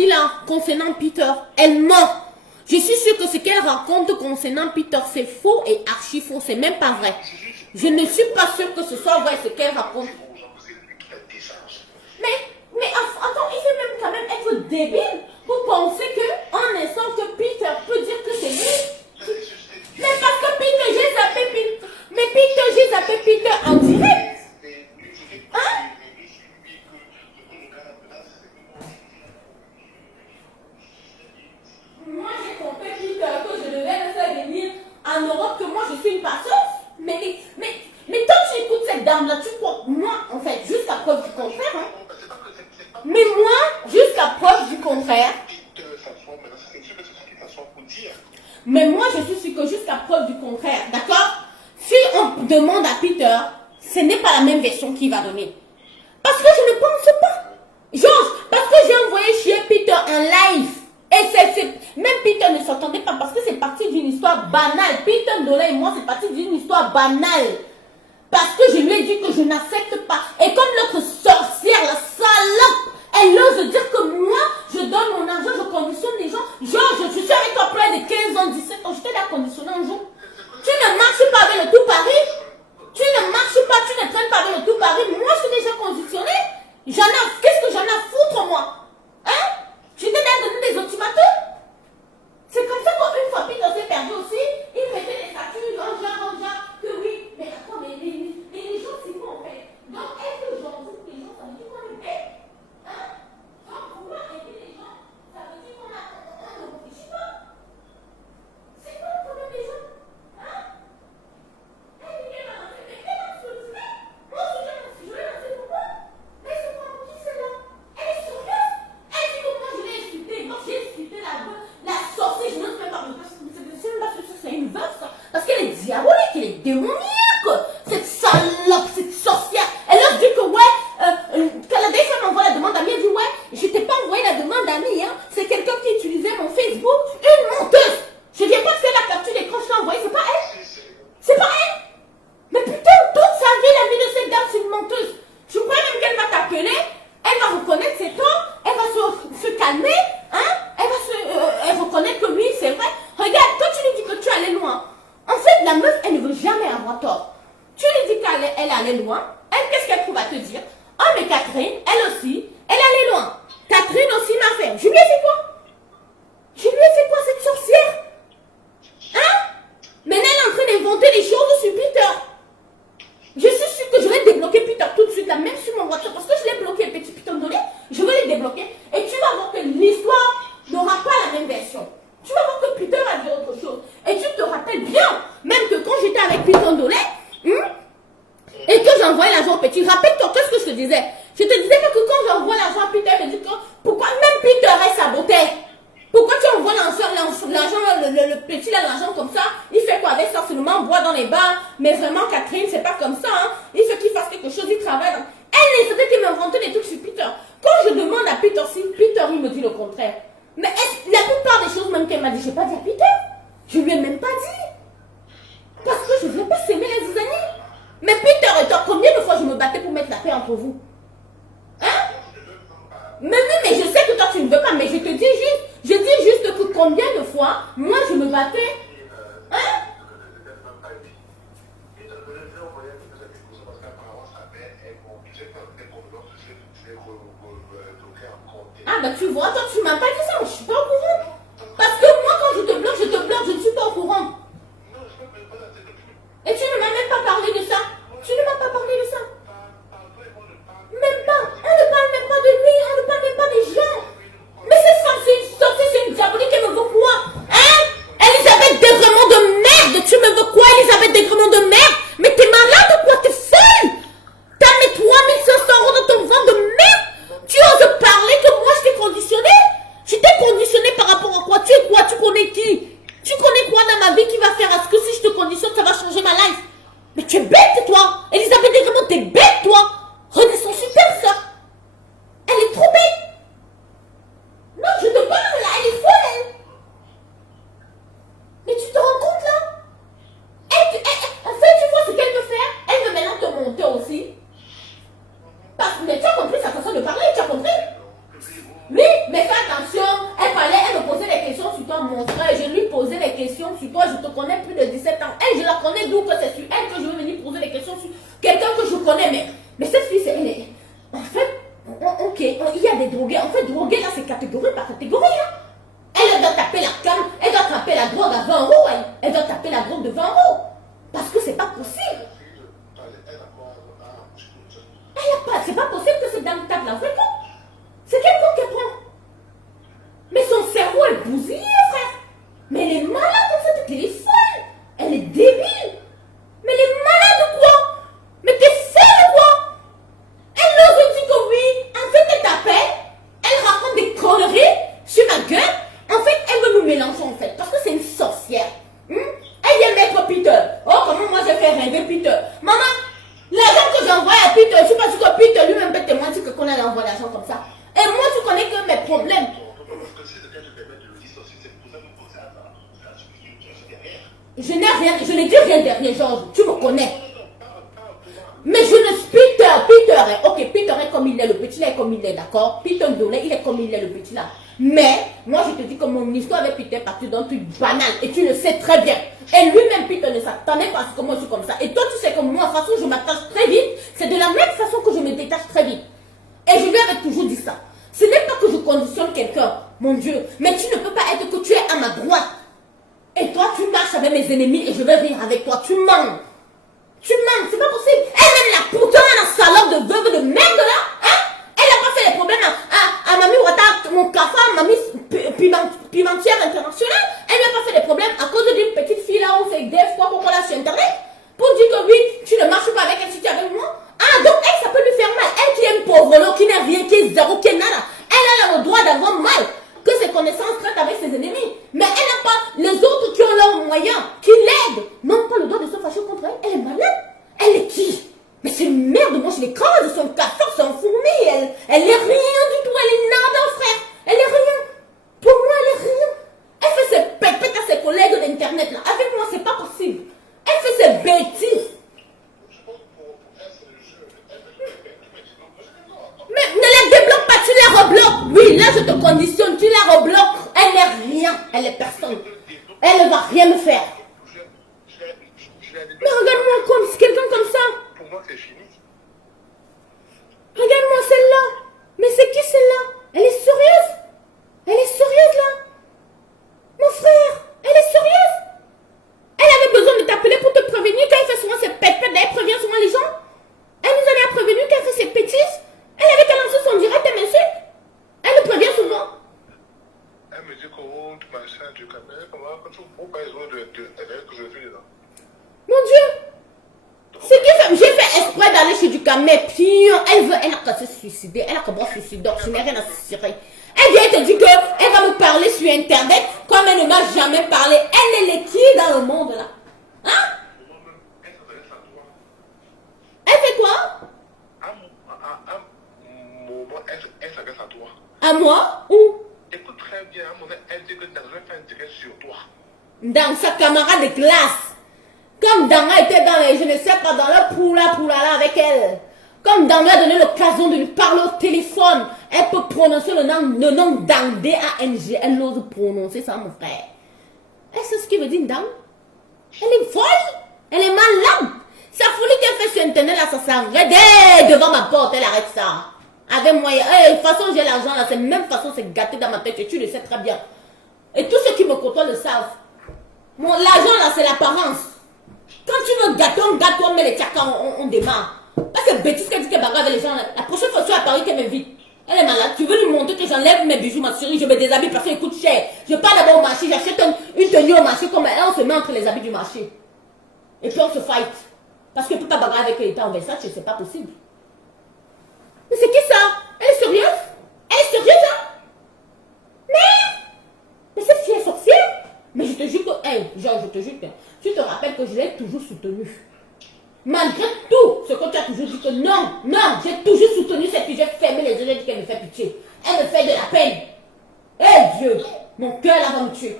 dit là, concernant Peter, elle ment. Je suis sûre que ce qu'elle raconte concernant Peter, c'est faux et archi faux. C'est même pas vrai. Je ne suis pas sûre que ce soit vrai ce qu'elle raconte. Mais attends, il faut même quand même être débile pour penser qu'en instant que Peter peut dire que c'est lui. Mais parce que Peter, j'ai zappé Peter. Mais Peter, j'ai zappé Peter en direct. Hein? Moi, j'ai compris Peter que je devais le faire venir en Europe, que moi, je suis une passeuse. Mais toi, tu écoutes cette dame-là, tu crois, moi, en fait, jusqu'à preuve du contraire, hein. Mais moi, jusqu'à preuve du contraire. Mais moi, je suis sûre que jusqu'à preuve du contraire, d'accord? Si on demande à Peter, ce n'est pas la même version qu'il va donner. Parce que je ne pense pas. Georges, parce que j'ai envoyé chier Peter en live. Et même Peter ne s'entendait pas parce que c'est parti d'une histoire banale. Peter Ndolé et moi, c'est parti d'une histoire banale. Parce que je lui ai dit que je n'accepte pas. Et comme notre sorcière, la salope, elle ose dire que moi, je donne mon argent, je conditionne les gens. Georges, je suis avec toi près de 15 ans, 17 ans. Je t'ai conditionné un jour. Tu ne marches pas avec le tout Paris. Tu ne marches pas, tu ne traînes pas avec le tout Paris. Moi, je suis déjà conditionné. Qu'est-ce que j'en ai à foutre, moi? Hein? Je t'ai donné des ultimatums. C'est comme ça qu'une fois Peter s'est perdu aussi, il mettait des statuts, que oui. Mais attends, mais les gens, c'est quoi en fait? Donc, est-ce que j'en veux que les gens, ça veut dire qu'on les paie? Hein? Donc, pouvoir aider les gens, ça veut dire qu'on ne réfléchit pas. C'est quoi le problème des gens? Hein? Elle est là, mais elle a un sujet. Moi, je l'ai lancé pourquoi? Mais c'est pas qui c'est là? Elle est sérieuse? Elle dit que moi, je l'ai insulté. Moi, j'ai insulté la sorcière. Je n'ose même pas. C'est une veuve, ça. Parce qu'elle est diabolique, elle est démoniaque. Cette salope, cette sorcière. Elle leur dit que, ouais, quand la dernière fois m'envoie la demande d'amis, elle dit, ouais, je t'ai pas envoyé la demande d'amis, hein. C'est quelqu'un qui utilisait mon Facebook. Une menteuse. Je viens pas de faire la capture d'écran, je l'ai envoyée, c'est pas elle. C'est pas elle. Mais putain, toute sa vie, la vie de cette dame, c'est une menteuse. Je crois même qu'elle va t'appeler, elle va reconnaître ses torts, elle va se calmer, hein. Elle reconnaître que oui, c'est vrai. Regarde, toi tu lui dis que tu allais loin. En fait, la meuf, elle ne veut jamais avoir tort. Tu lui dis qu'elle allait loin. Elle, qu'est-ce qu'elle trouve à te dire? Oh, mais Catherine, elle aussi, elle allait loin. Catherine aussi m'a fait. Je lui ai fait quoi? Je lui ai fait quoi, cette sorcière? Hein? Maintenant, elle est en train d'inventer des choses sur Peter. Je suis sûre que je vais débloquer Peter tout de suite, là, même sur mon WhatsApp, parce que je l'ai bloqué, le petit Peter Ndolé. Je vais les débloquer. Et tu vas voir que l'histoire n'aura pas la même version. Tu vas voir que Peter a dit autre chose. Et tu te rappelles bien, même que quand j'étais avec Peter Ndolé, et que j'envoyais l'argent au petit, rappelle-toi, qu'est-ce que je te disais? Je te disais que quand j'envoie l'argent à Peter, je me dis que pourquoi même Peter est saboté? Pourquoi tu envoies l'argent, le petit là, l'argent comme ça? Il fait quoi avec ça? Seulement boit dans les bars. Mais vraiment, Catherine, c'est pas comme ça, hein. Il faut qu'il fasse quelque chose, il travaille. Elle n'est qu'il m'inventer des trucs sur Peter. Quand je demande à Peter si Peter, il me dit le contraire. Mais la plupart des choses même qu'elle m'a dit, je n'ai pas dit à Peter. Je lui ai même pas dit. Parce que je ne veux pas s'aimer les zizanies. Mais Peter et toi, combien de fois je me battais pour mettre la paix entre vous? Hein? Mais oui, mais je sais que toi tu ne veux pas, mais je te dis juste que combien de fois, moi je me battais. Hein? Ah bah tu vois, toi tu m'as pas dit ça, mais je suis pas au courant. Parce que moi quand je te bloque, je ne suis pas au courant. Et tu ne m'as même pas parlé de ça. Tu ne m'as pas parlé de ça. Même pas. Elle ne parle même pas de lui, elle ne parle même pas des gens. Mais c'est une diabolique, elle me veut quoi? Hein? Elisabeth Desgrémont de merde, tu me veux quoi, Elisabeth Desgrémont de merde? Mais t'es malade ou quoi? T'es folle? T'as mis 3500 € dans ton ventre de merde? Tu oses parler que moi je t'ai conditionné? Je questions sur toi, je te connais plus de 17 ans. Elle, je la connais, d'où que c'est sur elle que je veux venir poser des questions sur quelqu'un que je connais. Mais cette fille, elle est... En fait, ok, il y a des drogués. En fait, drogués, là, c'est catégorie par catégorie. Hein. Elle doit taper la cam, elle doit taper la drogue à 20 euros. Elle doit taper la drogue de 20 euros. Parce que c'est pas possible. C'est pas possible que cette dame tape la vraie. C'est quelqu'un qui prend. Mais son cerveau est bousillé, frère. Mais elle est malade dans cette téléphone. Elle est débile. Mais elle est malade ou quoi? Mais t'es folle ou quoi? Elle nous dit que oui. En fait, elle t'appelle. Elle raconte des conneries sur ma gueule. En fait, elle veut nous mélanger en fait. Parce que c'est une sorcière. Elle vient mettre Peter. Oh, comment moi j'ai fait rêver Peter. Maman, l'argent que j'ai envoyé à Peter, je suis pas sûre que Peter lui-même peut témoigner que qu'on a envoyé l'argent comme ça. Et moi, tu connais que mes problèmes. Je n'ai rien, je n'ai dit rien derrière, Georges. Tu me connais. Mais je ne suis Peter est, ok, Peter est comme il est, le petit là est comme il est, d'accord? Peter Donnet, il est comme il est, le petit là. Mais, moi je te dis que mon histoire avec Peter est partie d'un truc banal, et tu le sais très bien. Et lui-même, Peter ne s'attendait pas à ce que moi je suis comme ça. Et toi, tu sais que moi, de toute façon, je m'attache très vite. C'est de la même façon que je me détache très vite. Et je lui avais toujours dit ça. Ce n'est pas que je conditionne quelqu'un, mon Dieu, mais tu ne peux pas être que tu es à ma droite. Et toi, tu marches avec mes ennemis et je vais rire avec toi. Tu mens. Tu mens, c'est pas possible. Elle-même, la putain, la salope de veuve de merde là, hein? Elle n'a pas fait les problèmes à Mamie Ouattara, mon cafard, Mamie Pimentière internationale. Elle n'a pas fait des problèmes à cause d'une petite fille là où c'est des fois qu'on là sur internet. Pour dire que oui, tu ne marches pas avec elle si tu es avec moi. Ah, donc elle, ça peut lui faire mal. Elle qui est une pauvre là, qui n'a rien, qui est zéro, qui est nada. Elle a le droit d'avoir mal. Que ses connaissances traitent avec ses ennemis. Mais elle n'a pas, les autres qui ont leurs moyens, qui l'aident, n'ont pas le droit de se fâcher contre elle. Elle est malade. Elle est qui? Mais c'est une merde, moi je l'écrase, son cafard, son fourmi. Elle est rien du tout, elle est nada, frère. Elle est rien. Pour moi, elle est rien. Elle fait ses pépettes à ses collègues d'internet là. Avec moi, c'est pas possible. Elle fait ses bêtises. Mais ne la débloque pas, tu la rebloques. Oui, là je te conditionne, tu la rebloques. Elle n'est rien, elle est personne. Elle ne va rien me faire. Mais regarde-moi comme quelqu'un comme ça. Pour moi, c'est fini. Regarde-moi celle-là. Mais c'est qui celle-là? Elle est sérieuse? Elle est sérieuse là? Mon frère, elle est sérieuse? Elle avait besoin de t'appeler pour te prévenir quand elle fait souvent ses pètes-pètes. Elle prévient souvent les gens. Elle nous avait prévenu quand elle fait ses bêtises. Elle avait qu'à lancer son direct et m'insulte. Elle nous prévient souvent. Elle me dit que tu machin, tu connais, comment tu ne pas besoin de que je fais là. Mon Dieu. C'est qui fait? J'ai fait exprès d'aller chez du camé. Puis elle a qu'à se suicider. Elle a qu'à se suicider. Donc je n'ai rien à se suicider. Elle vient te dire qu'elle va me parler sur internet comme elle ne m'a jamais parlé. Elle est qui dans le monde là? Hein? Elle fait quoi? Elle s'adresse à toi. À moi? Où? Écoute très bien, elle dit que dans un fait un direct sur toi. Dans sa camarade de classe. Comme Danga était dans les, je ne sais pas, dans le poula avec elle. Comme Danga a donné l'occasion de lui parler au téléphone. Elle peut prononcer le nom Dang, D-A-N-G. Elle n'ose prononcer ça, mon frère. Elle sait ce qu'il veut dire, Dang? Elle est folle. Elle est malade. Sa folie qu'elle fait sur internet, là, ça s'arrête devant ma porte. Elle arrête ça. Avec moi, de toute façon, j'ai l'argent là. C'est la même façon, c'est gâté dans ma tête. Et tu le sais très bien. Et tous ceux qui me côtoient le savent. L'argent là, c'est l'apparence. Quand tu veux gâter, on gâte, on met les tchakas, on démarre. Parce que bêtise qu'elle dit qu'elle bagarre avec les gens là. La prochaine fois, tu es à Paris, qu'elle m'invite. Elle est malade. Tu veux lui montrer que j'enlève mes bijoux, ma chérie, je me déshabille parce qu'elle coûte cher. Je pars d'abord au marché, j'achète une tenue au marché comme elle, on se met entre les habits du marché. Et puis on se fight. Parce que tu peux pas bagarrer avec elle en Versace, c'est pas possible. Mais c'est qui ça? Elle est sérieuse? Elle est sérieuse, hein? Mais cette fille est sorcière? Mais je te jure que, genre, je te jure que, tu te rappelles que je l'ai toujours soutenue. Malgré tout, ce que tu as toujours dit que non, j'ai toujours soutenu cette fille, j'ai fermé les yeux, j'ai dit qu'elle me fait pitié. Elle me fait de la peine. Dieu, mon cœur là va me tuer.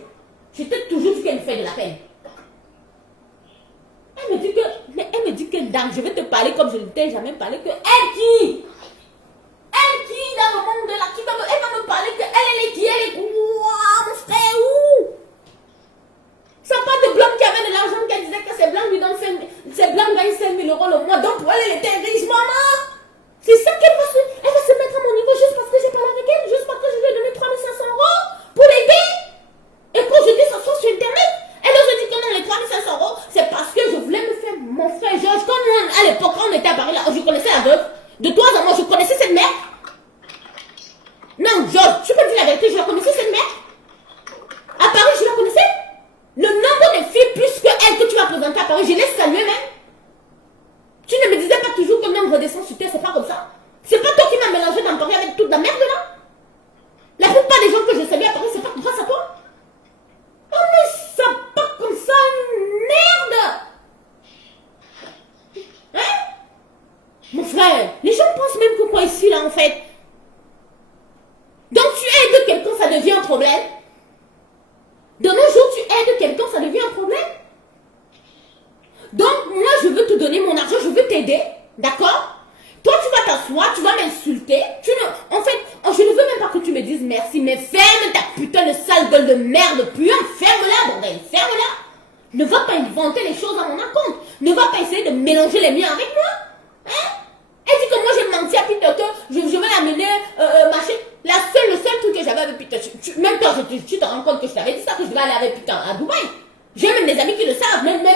Je t'ai toujours dit qu'elle me fait de la peine. Elle me dit que Dan, je vais te parler comme je ne t'ai jamais parlé, que elle qui dans le monde là, elle va me parler que elle est qui, elle est quoi, mon frère, où? Ça n'a là en fait? Donc tu aides quelqu'un, ça devient un problème. De nos jours, tu aides quelqu'un, ça devient un problème. Donc moi, je veux te donner mon argent, je veux t'aider, d'accord? Toi, tu vas t'asseoir, tu vas m'insulter. En fait, je ne veux même pas que tu me dises merci, mais ferme ta putain de sale gueule de merde, putain, ferme-la, bordel, ferme-la. Ne va pas inventer les choses à mon compte. Ne va pas essayer de mélanger les miens avec moi. Hein? Elle dit que moi j'ai menti à Peter, que je vais l'amener, machin. Le seul truc que j'avais avec Peter, même toi, tu te rends compte que je t'avais dit ça, que je devais aller avec Peter à Dubaï. J'ai même des amis qui le savent, même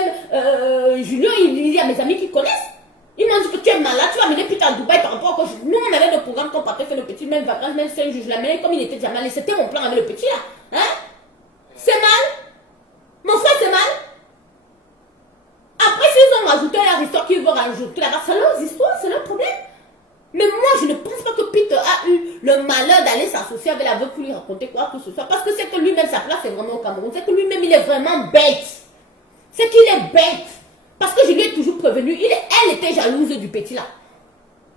Julien, il y a mes amis qui connaissent. Ils m'ont dit que tu es malade, tu vas amener Peter à Dubaï par rapport à quoi. Nous, on avait le programme qu'on partait faire le petit, même vacances, même 5 jours, je l'amenais comme il était déjà malade. C'était mon plan avec le petit là. Hein? C'est mal? Mon frère, c'est mal? Après, s'ils ont rajouté leur histoire qu'ils vont rajouter là-bas, c'est leur histoire, c'est leur problème. Mais moi, je ne pense pas que Peter a eu le malheur d'aller s'associer avec la veuve pour lui raconter quoi que ce soit. Parce que c'est que lui-même, sa place est vraiment au Cameroun. C'est que lui-même, il est vraiment bête. C'est qu'il est bête. Parce que je lui ai toujours prévenu, elle était jalouse du petit là.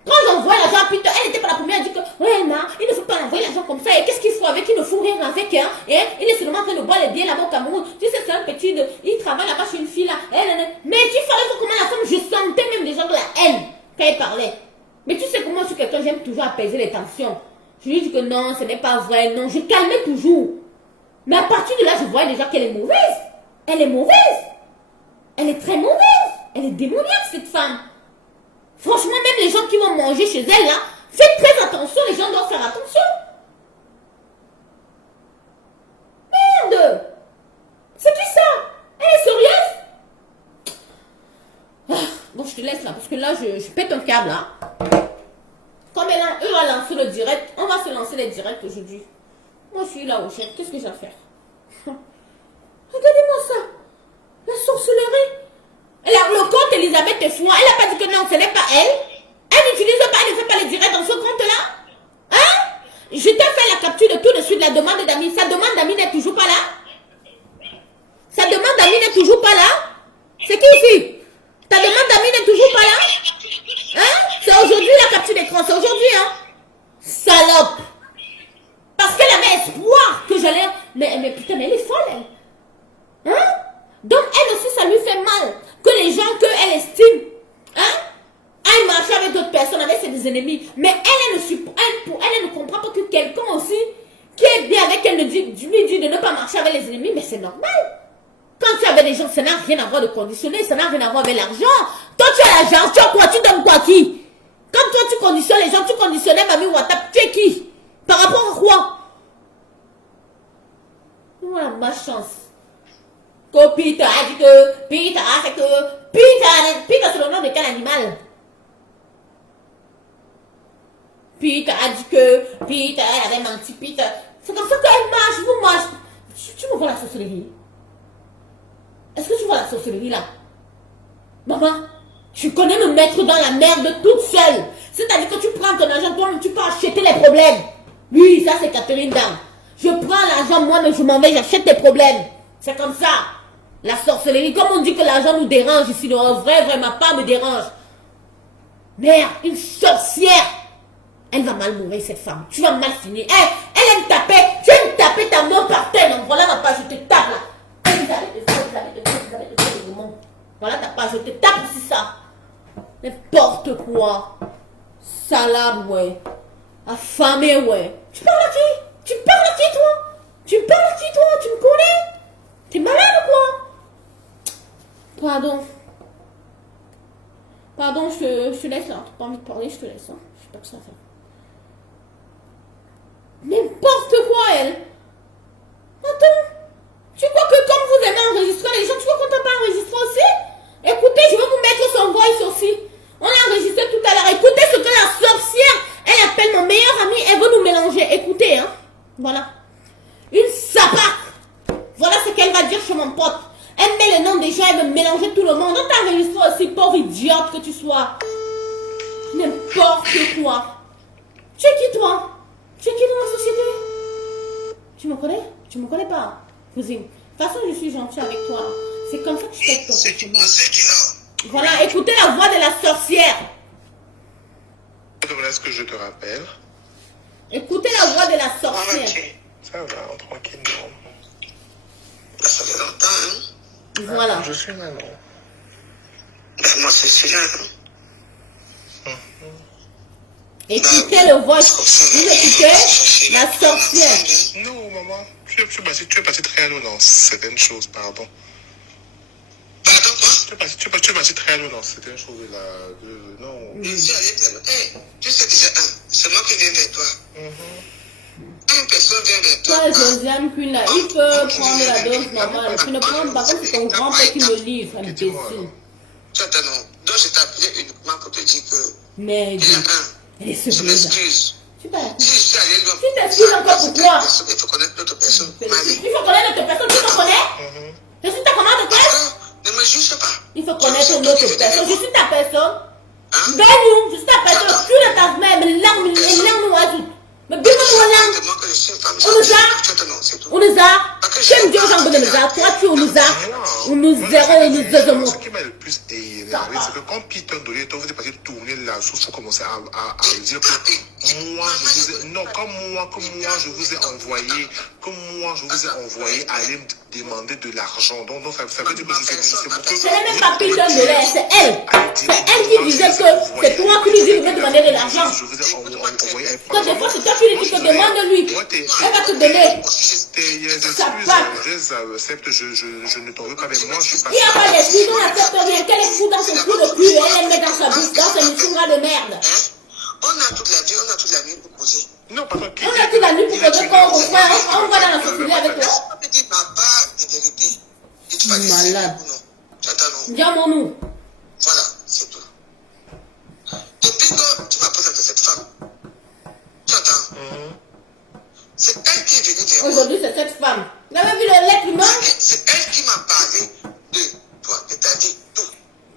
Quand j'envoie l'argent à Peter, elle n'était pas la première à dire que ouais, non, il ne faut pas envoyer l'argent comme ça. Et qu'est-ce qu'il faut avec? Il ne faut rien avec. Hein? Et il est seulement en train de boire les biens là-bas au Cameroun. Tu sais, c'est un petit, il travaille là-bas chez une fille là. Mais tu fallait voir comment la femme, je sentais même déjà de la haine quand elle parlait. Mais tu sais comment je suis quelqu'un, j'aime toujours apaiser les tensions. Je lui dis que non, ce n'est pas vrai, non, je calmais toujours. Mais à partir de là, je voyais déjà qu'elle est mauvaise. Elle est mauvaise. Elle est très mauvaise. Elle est démoniaque, cette femme. Franchement, même les gens qui vont manger chez elle, là, faites très attention, les gens doivent faire attention. Merde! C'est qui ça? Elle est sérieuse? Bon, je te laisse là, parce que là, je pète un câble, là. Comme eux ont lancé le direct, on va se lancer les directs aujourd'hui. Moi, je suis là au chef, qu'est-ce que j'ai à faire? Regardez-moi ça. La sorcellerie. Le compte Elisabeth est fou. Elle n'a pas dit que non, ce n'est pas elle. Elle n'utilise pas, elle ne fait pas les directs dans ce compte-là. Hein? Je t'ai fait la capture de tout de suite, la demande d'amis. Sa demande d'amis n'est toujours pas là. Sa demande d'amis n'est toujours pas là. C'est qui ici? Ta demande d'amis n'est toujours pas là. Hein? C'est aujourd'hui la capture d'écran. C'est aujourd'hui, hein? Salope. Parce qu'elle avait espoir que j'allais... Mais putain, mais elle est folle, elle. Hein? Donc, elle aussi, ça lui fait mal. Que les gens qu'elle estime, hein, aillent marcher avec d'autres personnes, avec ses ennemis. Mais elle ne comprend pas que quelqu'un aussi, qui est bien avec elle, lui dit de ne pas marcher avec les ennemis. Mais c'est normal. Quand tu es avec des gens, ça n'a rien à voir de conditionner, ça n'a rien à voir avec l'argent. Toi, tu as l'argent, tu as quoi? Tu donnes quoi à qui? Quand toi, tu conditionnes les gens, tu conditionnais Mamie Watap, tu es qui? Par rapport à quoi? Voilà ma chance. Que Peter a dit que Peter c'est le nom de quel animal? Peter a dit que Peter elle avait menti. Peter, c'est comme ça qu'elle marche. Vous marche. Tu me vois la sorcellerie? Est-ce que tu vois la sorcellerie là? Maman, tu connais me mettre dans la merde toute seule. C'est-à-dire que tu prends ton argent, toi-même tu peux acheter les problèmes. Oui, ça c'est Catherine Dam. Je prends l'argent moi, mais je m'en vais, j'achète tes problèmes. C'est comme ça. La sorcellerie, comme on dit que l'argent nous dérange ici, le vrai, ma part me dérange. Merde, une sorcière. Elle va mal mourir, cette femme. Tu vas mal finir. Elle aime taper. Tu aimes taper ta main par terre. Donc voilà ma page, je te tape là. Elisabeth, voilà ta page, je te tape ici ça. N'importe quoi. Salade, ouais. Affamé, ouais. Tu parles à qui? Tu parles à qui, toi? Tu parles à qui, toi? Tu me connais? T'es malade ou quoi? Pardon, je te laisse là. T'as pas envie de parler, je te laisse. Hein. Je sais pas que ça fait. N'importe quoi, elle. Attends. Tu crois que comme vous aimez enregistrer les gens, tu crois qu'on t'a pas enregistré aussi? Écoutez, je vais vous mettre son voice aussi. On l'a enregistré tout à l'heure. Écoutez ce que la sorcière, elle appelle mon meilleur ami. Elle veut nous mélanger. Écoutez, hein. Voilà. Une sapac. Voilà ce qu'elle va dire chez mon pote. Elle met le nom des gens, elle veut mélanger tout le monde. On t'a enregistré aussi, pauvre idiote que tu sois. N'importe quoi. Tu es qui, toi? Tu es qui dans la société? Tu me connais? Tu me connais pas, cousine. De toute façon, je suis gentille avec toi. C'est comme ça que je t'aide ton comportement. Voilà, écoutez la voix de la sorcière. peux demander à ce que je te rappelle. Écoutez la voix de la sorcière. Ça va, tranquillement. Ça fait longtemps, hein? Voilà. Je suis maman. Moi, c'est celui-là. Écoutez le voix. Vous écoutez la sorcière. Non, maman. Tu es passé très loin dans certaines choses, pardon. Pardon, quoi? Tu es passé très loin dans certaines choses là. Non. Je suis allé très loin. Tu sais déjà, c'est moi qui viens vers toi. Quand une personne vient vers toi, Toi, Josiane Queen, là, il peut prendre la dose normale. Tu ne prends pas comme c'est ton grand-père qui me livre, imbécile. tu attends, non. Donc, je t'ai appelé uniquement pour te dire que. Mais, Il y a elle est je sérieuse. m'excuse. Tu t'arrêtes. Si je suis allé loin. Tu t'excuses encore pourquoi? Il faut connaître l'autre personne. Il faut connaître notre personne, tu te connais? Je suis ta commande, toi? Ne me juge pas. Il faut connaître notre personne. Je suis ta personne. Hein? Ben nous, je suis ta personne. Tu ne t'as même langue, les langues nous ajoutent. Mais bien nous, Moi que je suis une femme, on nous a, c'est tout. on nous a, j'aime Dieu, j'en veux nous a, toi tu on nous a, on nous zéro, on nous zéro. Ce qui m'a le plus énervé, c'est que quand Peter Dolly, toi vous êtes passé tourner la sauce, vous commencez à dire que moi, je vous ai, non, comme moi, je vous ai envoyé, aller me demander de l'argent. Donc ça veut dire que c'est pour que... Ce n'est même pas Peter Dolly, c'est elle. C'est elle qui disait que c'est toi qui lui dis de demander de l'argent. Je vous ai envoyé un Quand des fois c'est toi qui lui dis que demande-lui. Elle va te donner. je ne t'en veux pas, mais moi je suis pas... Il n'y a pas d'excuse, on n'accepte rien. Qu'elle est fou dans son trou de cul, elle met dans sa bouche, dans ses missions de merde. On a toute la vie, on a toute la nuit pour causer. Non, pardon, On a toute la nuit pour que quand on va dans la société avec toi. Tu n'as pas de vérité. Et tu vas décider Malade. ou non. Tu attends, non. Diamons-nous. Voilà, c'est tout. Depuis que tu m'as présenté cette femme, tu attends. C'est elle qui est venue vers moi. Aujourd'hui, c'est cette femme. Vous avez vu l'être humain? C'est elle qui m'a parlé de toi, de ta vie, tout.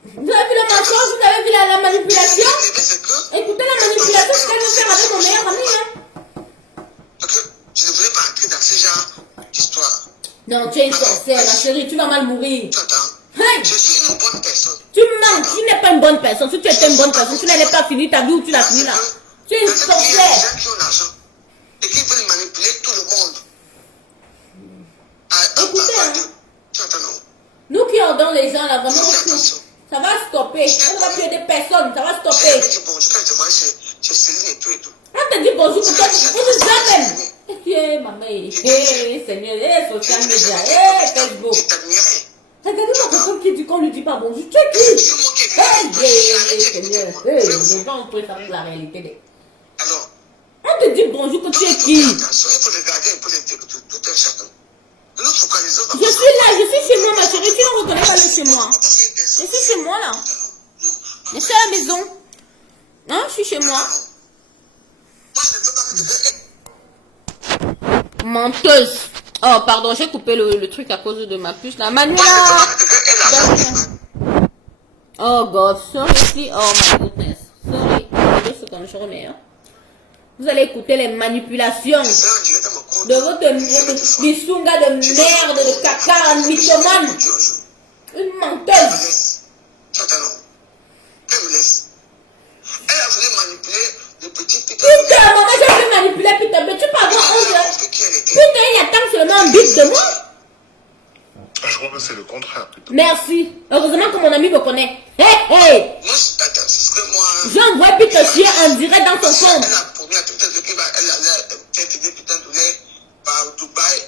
Vous avez vu le mensonge? Vous avez vu la manipulation? C'est que Écoutez la manipulation, c'est qu'elle veut faire avec mon meilleur ami. Hein? parce que je ne voulais pas entrer dans ce genre d'histoire. Non, tu es une sorcière, ma chérie, tu vas mal mourir. Tu attends. Hey! Je suis une bonne personne. Tu mens, tu n'es pas une bonne personne. Si tu étais une bonne personne, tu n'allais pas finir ta vie où tu l'as fini là. Tu es une Il y a des sorcière. gens qui ont l'argent et qui veulent manipuler tout le monde. Écoutez, hein. Tu attends, non. Nous qui ordonnons les gens là, vraiment, Fais attention. ça va stopper. On va tuer des personnes, ça va Je stopper. dit bonjour quand je te vois chez Céline et tout et tout. On te dit bonjour pour toi, on nous appelle. Eh, maman, Seigneur, social media, Facebook. Je t'admirais. Regardez ma personne qui dit qu'on lui dit pas bonjour. Tu es qui? C'est moi qui ai Seigneur, les gens ont pris ça pour la réalité. Alors, On te dit bonjour que tu es qui? attention, il faut regarder un peu tout un chacun. Nous focalisons Je suis là, je suis chez moi, ma chérie. Tu ne reconnais pas le chez moi. Je suis chez moi là. Je suis à la maison. Hein, je suis chez moi. Menteuse. Oh, pardon, j'ai coupé le truc à cause de ma puce là. Manuela. Oh God, sorry. Oh my goodness. Sorry. Je remets, hein. Vous allez écouter les manipulations de votre bisunga de merde, de caca, mythomane. Une menteuse. Elle me laisse. Elle a voulu manipuler le petit Peter. Putain, maman, j'ai voulu manipuler Peter, mais tu parles en Putain, il attend seulement un bip de moi. Je crois que c'est le contraire. Plutôt. Merci. Heureusement que mon ami me connaît. Hey. Moi, attends, c'est que moi. J'envoie Peter chier en direct dans son compte. Elle a promis à tout le monde qu'elle allait faire venir Peter Doulet par Dubaï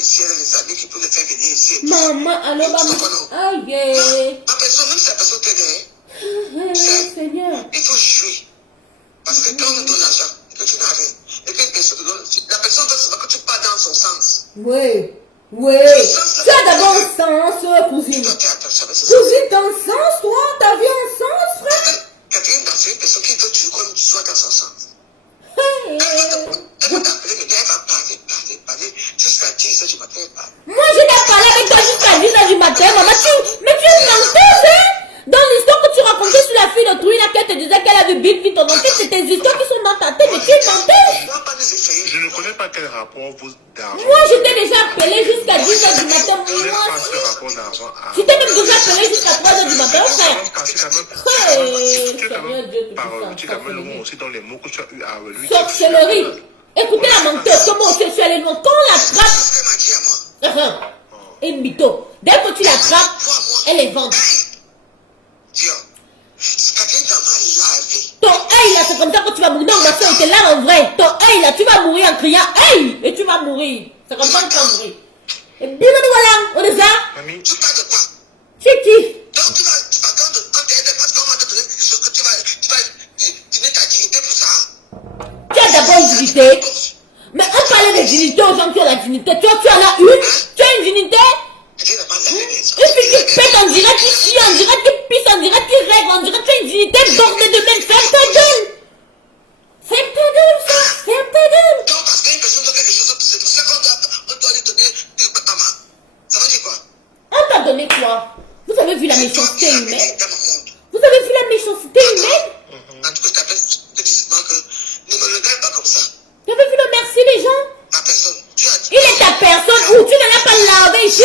ici. Elle a des amis qui peuvent le faire venir ici. Maman, alors, maman. Aïe. La personne, même si la personne qui est derrière, Seigneur. il faut jouer. Parce que quand on nous donne l'argent, et que tu n'as rien, et qu'une personne te donne, la personne doit savoir que tu pars dans son sens. Oui. Tu as d'abord un sens, cousine. Cousine, t'as un sens, toi? Ta vie a un sens, frère? Catherine, c'est une personne qui veut toujours que tu sois dans son sens. Elle va t'appeler, mais elle va parler, jusqu'à 10h du matin, elle parle. Moi, je vais parler avec toi jusqu'à 10h du matin, maman. Mais tu es une menteuse, hein? Dans l'histoire que tu racontais sur la fille de Trouille, là, qu'elle te disait qu'elle avait vite ton enquête, c'est tes histoires qui sont dans ta tête, mais tu es une menteuse. Je ne connais pas quel rapport vous d'argent. Moi, je t'ai déjà appelé jusqu'à 10h du matin. Je n'ai Moi, pas ce rapport d'argent à... je t'ai même déjà appelé jusqu'à 3h du matin, frère. Tu es quand même aussi dans les mots que tu as eu à lui. Sorcellerie. Écoutez la menteuse, comment on se les noms. Quand on l'attrape, C'est ce qu'elle m'a dit à moi. une mytho. Dès que tu l'attrapes, elle est vente. Tiens, c'est quelqu'un qui m'a lavé. Ton œil là, c'est comme ça que tu vas mourir. Non, ma soeur, t'es là en vrai. Ton œil là, tu vas mourir en criant œil. Et tu vas mourir. C'est comme ça que tu vas mourir. Et bien, voilà, on est ça. Mamie, Tu parles de quoi? C'est qui? Donc tu vas quand tu es aidé parce qu'on m'a donné quelque chose que tu vas donner ta dignité pour ça. Tu as d'abord une dignité. Mais on parlait de dignité aux gens qui ont la dignité. Toi, tu en as une? Tu as une dignité? Quelqu'un n'a pas lavé les Une fille qui pète, on dirait qui chie, on dirait qui pisse, on dirait qui règle, on dirait que tu as une dignité bordée de même. Ferme ta gueule! Ferme ta gueule, ça! Ferme ta gueule! Donc parce qu'une personne doit quelque chose, c'est pour ça qu'on doit lui donner du maman. Ça veut dire quoi? On t'a donné quoi? Vous avez vu la C'est toi méchanceté qui as humaine? béni dans mon monde. Vous avez vu la méchanceté humaine? En tout cas, je t'appelle doucement que ne me regarde pas comme ça. Vous avez vu le merci des gens? Ma personne. Tu as dit. Il est ta personne où? Tu ne l'as pas lavé ici?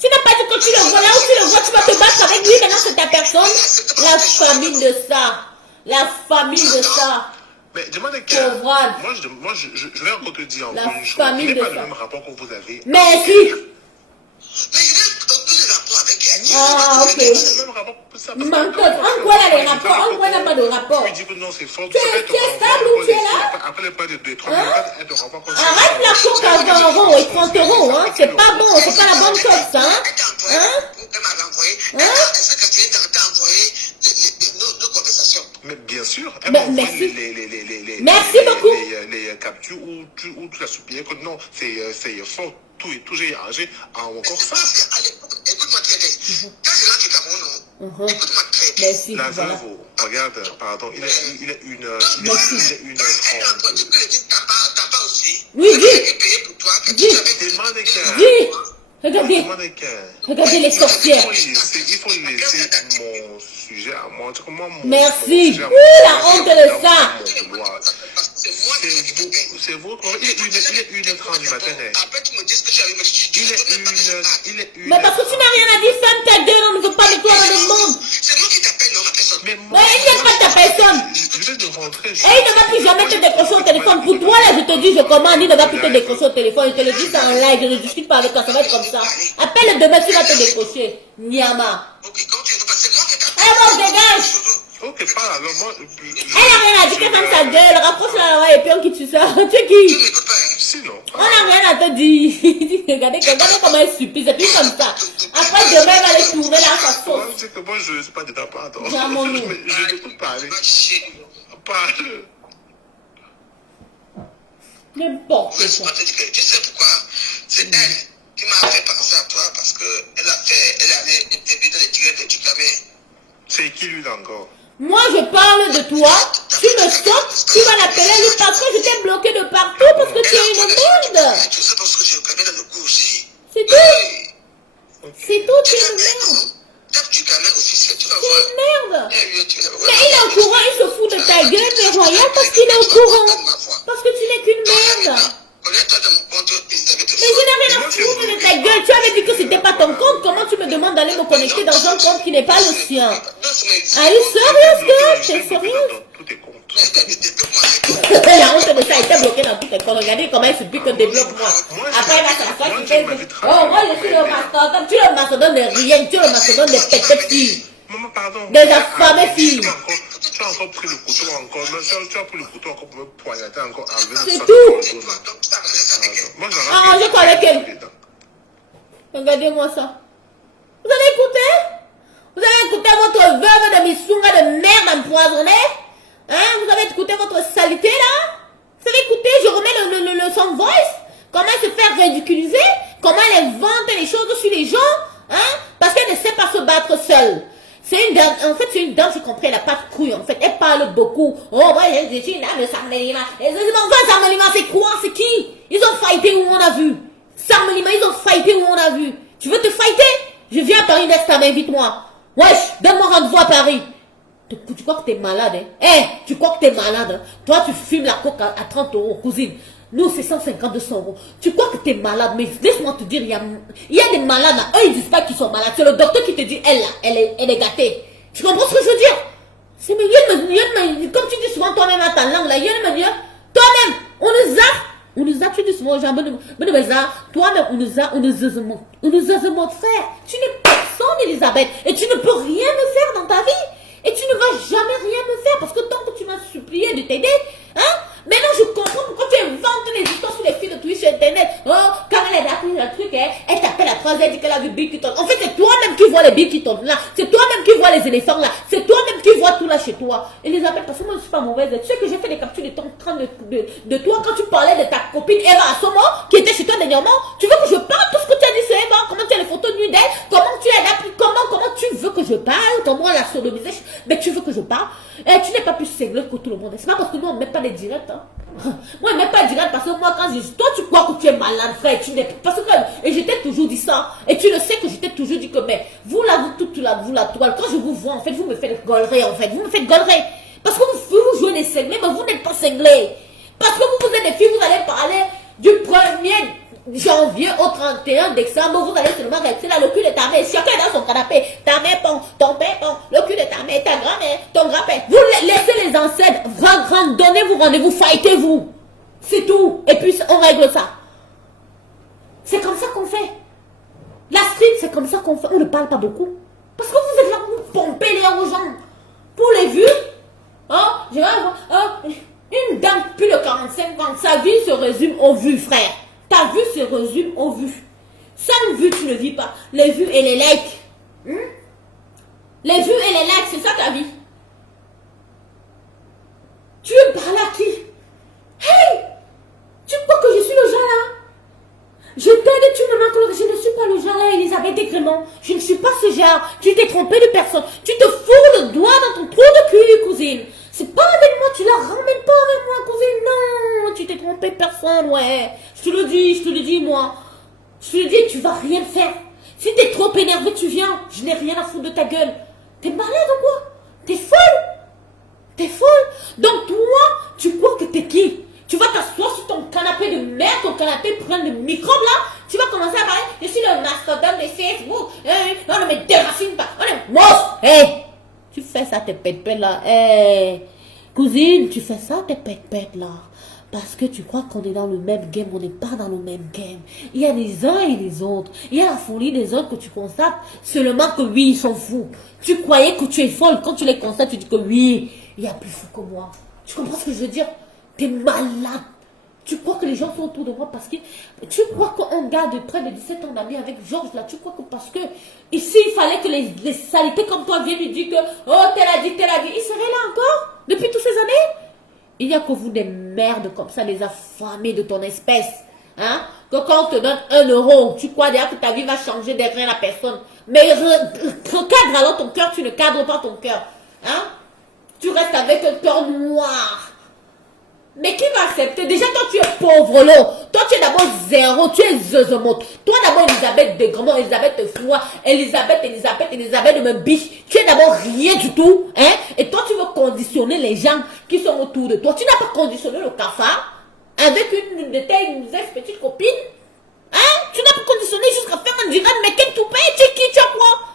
Tu n'as pas dit que tu le vois là où tu le vois, tu vas te battre avec lui, maintenant c'est ta personne? La famille de ça. La famille de ça. mais demande qu'elle. Pauvrade. Moi, je vais encore te dire La encore une chose. famille Je n'ai de pas le ça. même rapport que vous avez. Merci. Mais il a aucun rapport avec elle. Ah, ok. Le même rapport que ça. parce que- Menteuse. En quoi elle a les rapports? En quoi elle n'a pas de rapport? Tu dis que non, c'est faux. Tu es stable ou tu es là? Après les pas de 3 Hein? minutes, elle te renvoie comme ça. Arrête la coque à 20 € et 30 €, hein. C'est pas bon, c'est pas la bonne chose, ça, hein. Elle Hein? m'avait envoyé. Hein? Est-ce que tu as envoyé nos conversations? Mais bien sûr, elle Mais m'a envoyé merci. les Merci beaucoup. les captures où tu as supplié que non, c'est faux, tout et tout, j'ai arrangé encore ça. Parce qu'à l'époque, écoute-moi très bien. Quand je rentre au Cameroun, écoute-moi très bien. Merci. La Voilà. veuve, regarde, pardon, il est une Merci. Elle a envoyé, tu peux le dire, t'as pas aussi. Oui, Elle dis. avait payé pour toi. Que Dis. tu avais Demande qu'elle. Dis. Regardez. Demande qu'elle. Regardez les sorcières. Il faut laisser mon sujet à moi. Tu sais, moi, mon Merci. sujet à Ouh, moi, la honte de ça. mon droit. C'est vous. Il est 1h30 du matin. Après, tu me dis ce que tu as eu, mais Il est une. Mais parce que tu n'as rien à dire, ferme ta gueule, on ne veut pas de toi dans le monde. c'est moi qui t'appelle, non, ma personne. Mais Mais moi, il n'y a pas ta personne. je vais te rentrer. Et il ne va plus jamais te décrocher au téléphone. Pour toi, là, je te dis, je commande, il ne va plus te décrocher au téléphone. Je te le dis, c'est en live, je ne discute pas avec toi, ça va être comme ça. Appelle demain, tu vas te décrocher. Nyama. Ok, quand tu veux pas, c'est moi qui t'appelle. Eh bon, dégage. Ok, pas alors, moi. Elle a rien à dire, qu'elle ferme sa gueule, rapproche-la là et puis on quitte ça. Tu es qui? Tu m'écoutes pas, hein. Sinon. On n'a rien à te dire. Regardez comment elle supplie, c'est plus comme ça. Après, demain, elle va aller tourner là sa Moi, sauce. je sais que moi, je ne suis pas de ta part. donc. Jamon. Je t'écoute parler. Va chier. Parle. N'importe Mais c'est quoi. pas te dire que tu sais pourquoi? C'est elle qui m'a fait penser à toi parce qu'elle est allée interviewer dans les tigres de Ducamé. C'est qui lui là encore? Moi, je parle de toi. Tu me sautes, tu vas l'appeler lui parce que je t'ai bloqué de partout parce que tu es une merde. Tu sais parce que je connais dans le coup aussi. C'est tout. C'est tout, tu es une merde. Tape Ducamé officiel, tu vas Tu es voir. une merde. Tu vas voir. Mais il est au courant, il se fout de ta gueule, mais royal, parce qu'il est au courant. Parce que tu n'es qu'une merde. Connais-toi dans mon compte, Elisabeth. Mais je n'ai rien à foutre de ta gueule. Tu avais dit que c'était pas ton compte. Comment tu me demandes d'aller me connecter dans un compte qui n'est pas le sien? Are you serious, girl? T'es sérieuse? Tous tes comptes. La honte de ça était bloquée dans tous tes comptes. Regardez comment il suffit que débloque-moi. Après, il va s'asseoir, tu fais. Oh, moi, je suis le mastodonte. Tu es le mastodonte de rien. Tu es le mastodonte des petites filles. Maman, pardon. Des affamées filles. Tu as encore pris le couteau encore. Tu as pris le couteau encore pour me poignarder encore. C'est tout. Moi, Arrangez-toi avec elle. Regardez-moi ça. Vous allez écouter? Vous allez écouter votre veuve de Missunga de merde empoisonnée? Hein? Vous avez écouté votre saleté là? Vous avez écouté? Je remets le son voice. Comment elle se fait ridiculiser? Comment elle invente les choses sur les gens? Hein? Parce qu'elle ne sait pas se battre seule. C'est une dame, en fait c'est une dame, j'ai compris, elle n'a pas de couille en fait, elle parle beaucoup. Oh ouais, je suis une dame de Sarmelima. Sarmelima c'est quoi? C'est qui? Ils ont fighté où on a vu. Sarmelima, ils ont fighté où on a vu. Tu veux te fighter? Je viens à Paris next time, invite-moi. Wesh, donne-moi rendez-vous à Paris. Tu crois que t'es malade, hein? Eh, tu crois que t'es malade, hein? Toi tu fumes la coke à 30 €, cousine. Nous, c'est 150, 200 euros. Tu crois que tu es malade, mais laisse-moi te dire, il y a des malades là. Eux, ils disent pas qu'ils sont malades. C'est le docteur qui te dit, elle là, elle est gâtée. Tu comprends ce que je veux dire? C'est comme tu dis souvent toi-même à ta langue là, toi-même, on nous a, tu dis souvent aux gens, toi-même, on nous a, frère. Tu n'es personne, Elisabeth, et tu ne peux rien me faire dans ta vie. Et tu ne vas jamais rien me faire, parce que tant que tu m'as supplié de t'aider, hein, maintenant je comprends pourquoi tu inventes les histoires sur les filles de Twitch sur Internet. Oh, quand elle a appris le truc, hein, elle t'appelle à 3 heures, elle dit qu'elle a vu Bill qui tombe. En fait, c'est toi-même qui vois les billes qui tombent là. C'est toi-même qui vois les éléphants là. C'est toi-même qui vois tout là chez toi. Elisabeth, parce que moi je suis pas mauvaise. Tu sais que j'ai fait des captures de ton train de toi quand tu parlais de ta copine Eva Assomo qui était chez toi dernièrement. Tu veux que je parle tout ce que tu as dit sur Eva? Comment tu as les photos nues d'elle? Comment tu as appris? Comment tu veux que je parle? Comment la sodomisée? Mais tu veux que je parle? Tu n'es pas plus cinglé que tout le monde. C'est pas parce que nous on ne met pas des directs. Hein. Moi je ne mets pas direct parce que moi quand je dis toi tu crois que tu es malade frère. Tu n'es parce que et je t'ai toujours dit ça. Et tu le sais que je t'ai toujours dit que mais vous là vous toute la vous la toile. Quand je vous vois en fait vous me faites gollerer en fait. Vous me faites gollerer. Parce que vous jouez les cinglés mais vous n'êtes pas cinglés. Parce que vous êtes des filles vous allez parler du 1er janvier au 31 décembre, vous allez seulement rester là, le cul de ta mère, chacun dans son canapé, ta mère pond, ton père pond, le cul de ta mère, ta grand-mère, ton grand-père, vous laissez les ancêtres, donnez-vous rendez-vous, fightez-vous, c'est tout, et puis on règle ça. C'est comme ça qu'on fait. La street, c'est comme ça qu'on fait, on ne parle pas beaucoup, parce que vous êtes là, vous pompez les aux gens, pour les vues, hein, une dame plus de 45 ans, sa vie se résume aux vues, frère. Ta vue se résume aux vues. Sans vue, tu ne vis pas. Les vues et les likes. Les vues et les likes, c'est ça ta vie. Tu parles à qui? Hey! Tu crois que je suis le genre là? Je t'aide, tu me manques le... Je ne suis pas le genre là, Elisabeth Descréments. Je ne suis pas ce genre. Tu t'es trompé de personne. Tu te fous le doigt dans ton trou de cul, cousine. C'est pas avec moi, tu la ramènes pas avec moi, cousine. Non, tu t'es trompé de personne, ouais. Je te le dis, moi. Je te le dis, tu vas rien faire. Si t'es trop énervé, tu viens. Je n'ai rien à foutre de ta gueule. T'es malade ou quoi? T'es folle? T'es folle? Donc toi, tu crois que t'es qui? Tu vas t'asseoir sur ton canapé de merde, ton canapé plein de microbes là. Tu vas commencer à parler. Je suis le mastodonte de Facebook. Non, ne me déracine pas. On est monstre. Hey, tu fais ça, tes pète-pète là. Hey, cousine, tu fais ça, tes pète-pète là. Parce que tu crois qu'on est dans le même game, on n'est pas dans le même game. Il y a les uns et les autres. Il y a la folie des autres que tu constates. Seulement que oui, ils sont fous. Tu croyais que tu es folle. Quand tu les constates, tu dis que oui, il y a plus fou que moi. Tu comprends ce que je veux dire? T'es malade. Tu crois que les gens sont autour de moi parce que... Tu crois qu'un gars de près de 17 ans d'amis avec Georges là, tu crois que parce que... Ici, il fallait que les saletés comme toi viennent lui dire que... Oh, t'es la dit. Il serait là encore? Depuis toutes ces années? Il n'y a que vous des merdes comme ça, des affamés de ton espèce. Hein? Que quand on te donne 1 euro, tu crois déjà que ta vie va changer derrière la personne. Mais recadre alors ton cœur, tu ne cadres pas ton cœur. Hein? Tu restes avec un cœur noir. Mais qui va accepter? Déjà, toi, tu es pauvre, là. Toi, tu es d'abord zéro. Tu es zeuzemote. Toi, d'abord, Elisabeth Descréments, Elisabeth Froid, Elisabeth de me biche. Tu es d'abord rien du tout. Hein? Et toi, tu veux conditionner les gens qui sont autour de toi. Tu n'as pas conditionné le cafard avec une de tes petites copines. Hein? Tu n'as pas conditionné jusqu'à faire un direct, mais quel toupet, tu es qui, tu as quoi?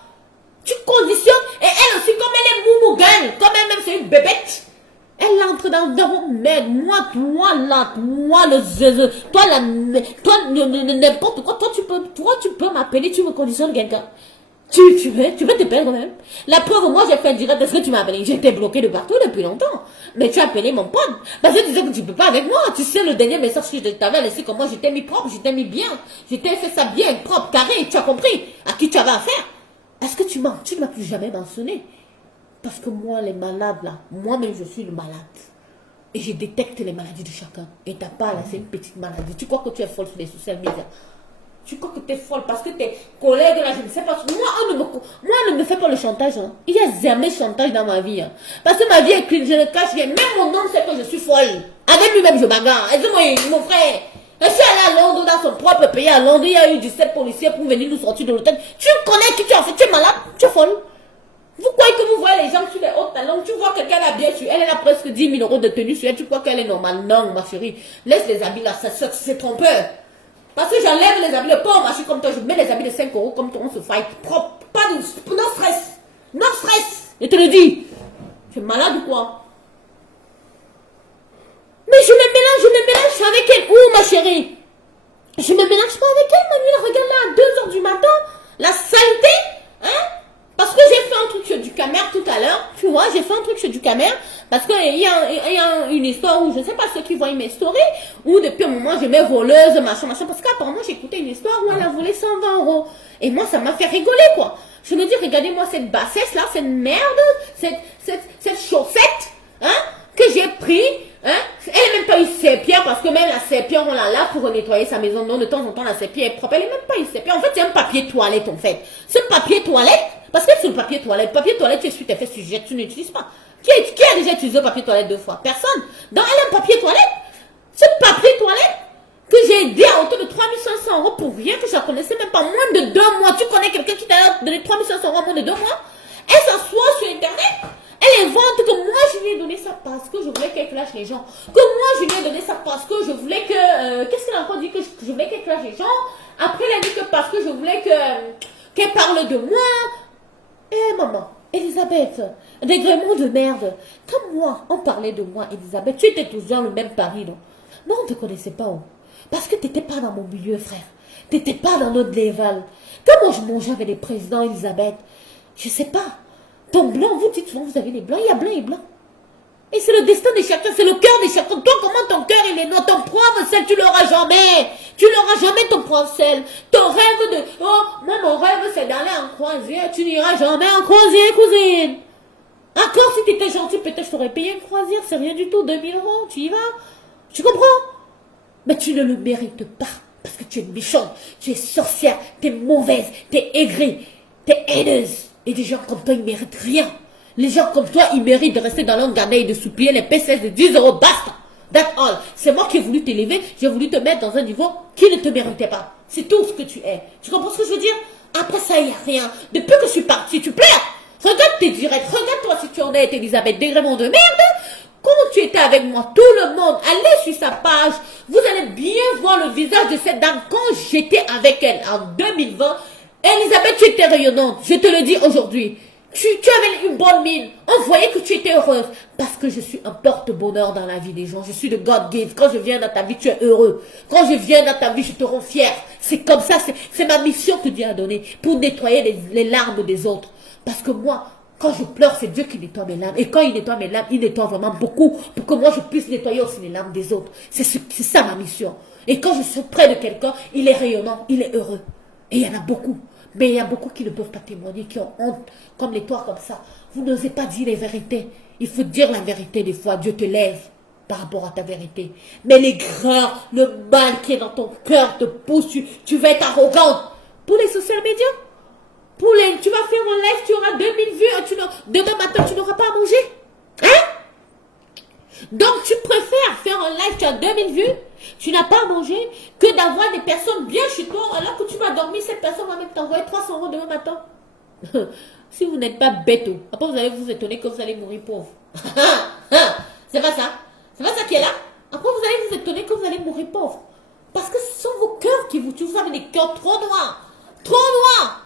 Tu conditionnes. Et elle aussi, comme elle est moumougane, comme elle-même, c'est une bébête. Elle entre dans merde, moi le zèze, toi n'importe quoi, toi tu peux m'appeler, tu me conditionnes quelqu'un. Tu veux te perdre quand même. La preuve, moi j'ai fait direct parce que tu m'as appelé, j'étais bloqué de partout depuis longtemps. Mais tu as appelé mon pote, parce que tu disais que tu peux pas avec moi. Tu sais le dernier message que je t'avais laissé, que moi je t'ai mis propre, je t'ai mis bien, je t'ai fait ça bien, propre, carré, tu as compris à qui tu avais affaire. Est-ce que tu ne m'as plus jamais mentionné? Parce que moi, les malades, là, moi-même, je suis le malade. Et je détecte les maladies de chacun. Et t'as pas, là, c'est une petite maladie. Tu crois que tu es folle sur les social media? Tu crois que tu es folle parce que tes collègues, là, je ne sais pas. Moi, on ne me fait pas le chantage. Hein. Il n'y a jamais chantage dans ma vie. Hein. Parce que ma vie est clean, je le cache rien. Même mon homme sait que je suis folle. Avec lui-même, je bagarre. Et dis-moi, mon frère, je suis allé à Londres, dans son propre pays. À Londres, il y a eu 17 policiers pour venir nous sortir de l'hôtel. Tu connais qui tu as fait? Tu es malade? Tu es folle? Vous croyez que vous voyez les gens sur les hautes talons, tu vois quelqu'un a bien sur elle, elle a presque 10 000 € de tenue sur elle, tu crois qu'elle est normale? Non, ma chérie. Laisse les habits là, c'est trompeur. Parce que j'enlève les habits, le pauvre marché comme toi, je mets les habits de 5 € comme toi, on se fight. Propre, pas de no stress. No stress. Je te le dis. Tu es malade ou quoi? Mais je me mélange avec elle. Où, ma chérie? Je me mélange pas avec elle, Manuel. Regarde là, à 2 h du matin. La saleté, hein? Parce que j'ai fait un truc sur du Camer tout à l'heure. Tu vois, j'ai fait un truc sur du Camer. Parce qu'il y a une histoire où je ne sais pas ceux qui voient mes stories. Où depuis un moment, je mets voleuse, machin. Parce qu'apparemment, j'ai écouté une histoire où elle a volé 120 €. Et moi, ça m'a fait rigoler, quoi. Je me dis, regardez-moi cette bassesse là, cette merde, cette chaussette, hein, que j'ai pris. Hein? Elle n'est même pas une serpillère parce que même la serpillère, on la lave pour nettoyer sa maison. Non, de temps en temps, la serpillère est propre. Elle n'est même pas une serpillère. En fait, c'est un papier toilette, en fait. Ce papier toilette, parce que c'est le papier toilette, tu essuies tes fesses, tu jettes, tu n'utilises pas. Qui a déjà utilisé le papier toilette 2 fois? Personne. Donc, elle a un papier toilette. Ce papier toilette que j'ai aidé à hauteur de 3500 € pour rien, que je ne connaissais même pas, moins de 2 mois. Tu connais quelqu'un qui t'a donné 3500 € en moins de 2 mois? Elle s'assoit sur Internet. Elle invente que moi je lui ai donné ça parce que je voulais qu'elle clash les gens. Que moi je lui ai donné ça parce que je voulais que... Qu'est-ce qu'elle a encore dit? Que je voulais qu'elle clash les gens. Après elle a dit que parce que je voulais qu'elle parle de moi. Eh maman, Elisabeth, dégrément de merde. Comme moi, on parlait de moi, Elisabeth. Tu étais toujours dans le même Paris, non? Non, on ne te connaissait pas. Oh. Parce que tu n'étais pas dans mon milieu, frère. Tu n'étais pas dans notre level. Comment je mangeais avec les présidents, Elisabeth? Je ne sais pas. Ton blanc, vous dites souvent, vous avez les blancs, il y a blanc et blanc. Et c'est le destin de chacun, c'est le cœur de chacun. Toi, comment ton cœur, il est non, ton propre sel, tu l'auras jamais. Tu l'auras jamais, ton propre sel. Ton rêve de, oh, moi, mon rêve, c'est d'aller en croisière. Tu n'iras jamais en croisière, cousine. Encore, si tu étais gentil, peut-être je t'aurais payé une croisière, c'est rien du tout, 2000 €, tu y vas. Tu comprends? Mais tu ne le mérites pas, parce que tu es méchante, tu es sorcière, tu es mauvaise, tu es aigrie, tu es haineuse. Et des gens comme toi, ils ne méritent rien. Les gens comme toi, ils méritent de rester dans leur garnet et de supplier les PCS de 10 €. Basta. That's all. C'est moi qui ai voulu t'élever. J'ai voulu te mettre dans un niveau qui ne te méritait pas. C'est tout ce que tu es. Tu comprends ce que je veux dire? Après ça, il n'y a rien. Depuis que je suis partie, tu pleures. Regarde tes directs. Regarde-toi si tu en es, Elisabeth. Dégrément de merde. Quand tu étais avec moi, tout le monde, allez sur sa page. Vous allez bien voir le visage de cette dame quand j'étais avec elle en 2020. Elisabeth, tu étais rayonnante, je te le dis aujourd'hui. Tu avais une bonne mine. On voyait que tu étais heureuse. Parce que je suis un porte-bonheur dans la vie des gens. Je suis de God-give. Quand je viens dans ta vie, tu es heureux. Quand je viens dans ta vie, je te rends fier. C'est comme ça, c'est ma mission que Dieu a donnée. Pour nettoyer les larmes des autres. Parce que moi, quand je pleure, c'est Dieu qui nettoie mes larmes. Et quand il nettoie mes larmes, il nettoie vraiment beaucoup. Pour que moi, je puisse nettoyer aussi les larmes des autres. C'est ça ma mission. Et quand je suis près de quelqu'un, il est rayonnant, il est heureux. Et il y en a beaucoup. Mais il y a beaucoup qui ne peuvent pas témoigner, qui ont honte, comme les toits comme ça. Vous n'osez pas dire les vérités. Il faut dire la vérité des fois. Dieu te lève par rapport à ta vérité. Mais l'aigreur, le mal qui est dans ton cœur te pousse. Tu vas être arrogante. Pour les social media, tu vas faire un live, tu auras 2000 vues. Demain matin, tu n'auras pas à manger. Hein? Donc, tu préfères faire un live, tu as 2000 vues, tu n'as pas à manger, que d'avoir des personnes bien chez toi, alors que tu vas dormir, cette personne va même t'envoyer 300 € demain matin. Si vous n'êtes pas bête, après vous allez vous étonner que vous allez mourir pauvre. C'est pas ça. C'est pas ça qui est là. Après vous allez vous étonner que vous allez mourir pauvre. Parce que ce sont vos cœurs qui vous tuent. Vous avez des cœurs trop noirs. Trop noirs.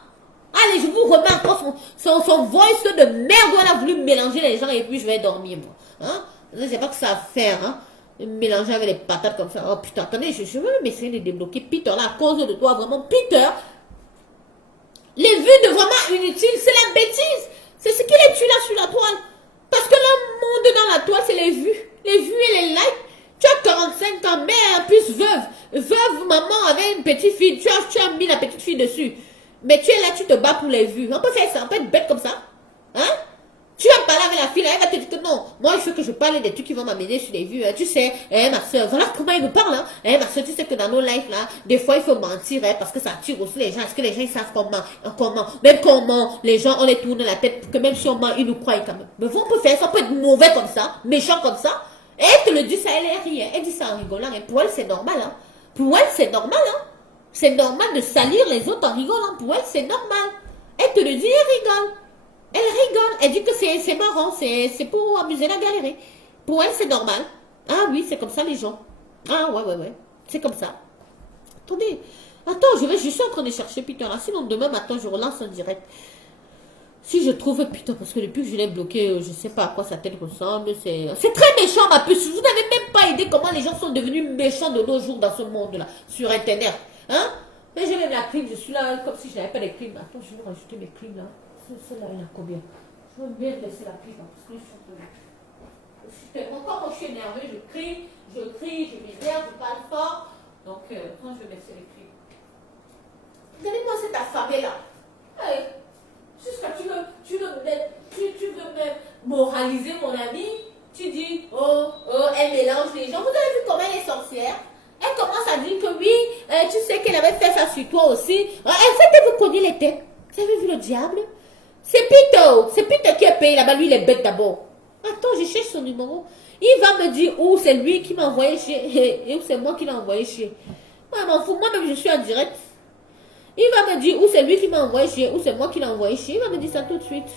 Allez, je vous remets encore son voice de merde où elle a voulu mélanger les gens et puis je vais dormir, moi. Hein? Je sais pas que ça va faire, hein. Mélanger avec les patates comme ça. Oh putain, attendez, je veux m'essayer de débloquer Peter là à cause de toi, vraiment. Peter, les vues de vraiment inutiles, c'est la bêtise. C'est ce qui les tue là sur la toile. Parce que le monde dans la toile, c'est les vues. Les vues et les likes. Tu as 45 ans, mère, plus veuve, maman avec une petite fille. Tu as mis la petite fille dessus. Mais tu es là, tu te bats pour les vues. On peut faire ça, on peut être bête comme ça. Hein? Tu vas parler avec la fille, là, elle va te dire que non. Moi, il faut que je parle des trucs qui vont m'amener sur les vues. Hein. Tu sais, ma soeur, voilà comment elle me parle. Hein. Ma soeur, tu sais que dans nos lives, là, des fois, il faut mentir, hein, parce que ça tire aussi les gens. Est-ce que les gens, ils savent comment? Même comment les gens, on les tourne la tête, que même si on ment, ils nous croient quand même. Mais vous, on peut faire ça, on peut être mauvais comme ça, méchant comme ça. Et elle te le dit, ça, elle est rien. Elle dit ça en rigolant. Et pour elle, c'est normal. Hein. Pour elle, c'est normal. Hein. C'est normal de salir les autres en rigolant. Pour elle, c'est normal. Elle te le dit, elle rigole. Elle rigole. Elle dit que c'est marrant. C'est pour amuser la galerie. Pour elle, c'est normal. Ah oui, c'est comme ça les gens. Ah ouais. C'est comme ça. Attendez. Attends, je suis en train de chercher Peter là. Sinon, demain matin, je relance en direct. Si je trouve Peter, parce que depuis que je l'ai bloqué, je sais pas à quoi sa tête ressemble. C'est très méchant, ma puce. Vous n'avez même pas idée comment les gens sont devenus méchants de nos jours dans ce monde-là, sur Internet. Hein? Mais j'ai même la clim, je suis là comme si je n'avais pas les clims. Attends, je vais rajouter mes clims là. Celle-là, il y a combien? Je vais bien laisser la clim, parce que quand je suis énervée, je crie, je m'énerve, je parle fort. Donc, quand je vais laisser les clims. Regardez-moi cette affamée-là. Hey. Jusqu'à tu veux me moraliser, mon ami. Tu dis, oh, elle mélange les gens. Vous avez vu comment elle est sorcière? Elle commence à dire que oui, tu sais qu'elle avait fait ça sur toi aussi. Elle fait que vous cognez les têtes. Vous avez vu le diable? C'est Peter qui est payé là-bas. Lui, il est bête d'abord. Attends, je cherche son numéro. Il va me dire où c'est lui qui m'a envoyé chier et où c'est moi qui l'ai envoyé chier. Moi, je m'en fous. Moi-même, je suis en direct. Il va me dire où c'est lui qui m'a envoyé chier, où c'est moi qui l'ai envoyé chier. Il va me dire ça tout de suite.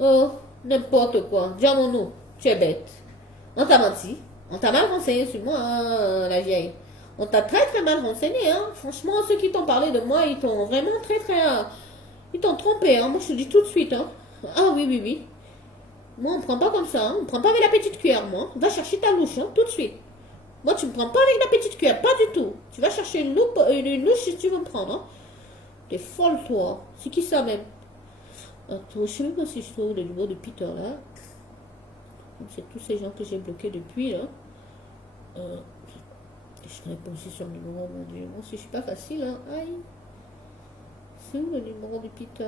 Oh, n'importe quoi. Dis à mon nom, tu es bête. On t'a menti. On t'a mal renseigné sur moi, hein, la vieille. On t'a très très mal renseigné. Hein. Franchement, ceux qui t'ont parlé de moi, ils t'ont vraiment très très... ils t'ont trompé. Hein. Moi, je te dis tout de suite. Hein. Ah oui. Moi, on ne prend pas comme ça. Hein. On ne prend pas avec la petite cuillère, moi. Va chercher ta louche, hein, tout de suite. Moi, tu ne me prends pas avec la petite cuillère, pas du tout. Tu vas chercher une louche si tu veux me prendre. Hein. T'es folle, toi. C'est qui ça, même? Attends, je ne sais même pas si je trouve le numéro de Peter, là. C'est tous ces gens que j'ai bloqués depuis, là. Je réponds aussi sur le numéro, mon Dieu. Moi, si je suis pas facile, hein. Aïe. C'est où le numéro de Peter?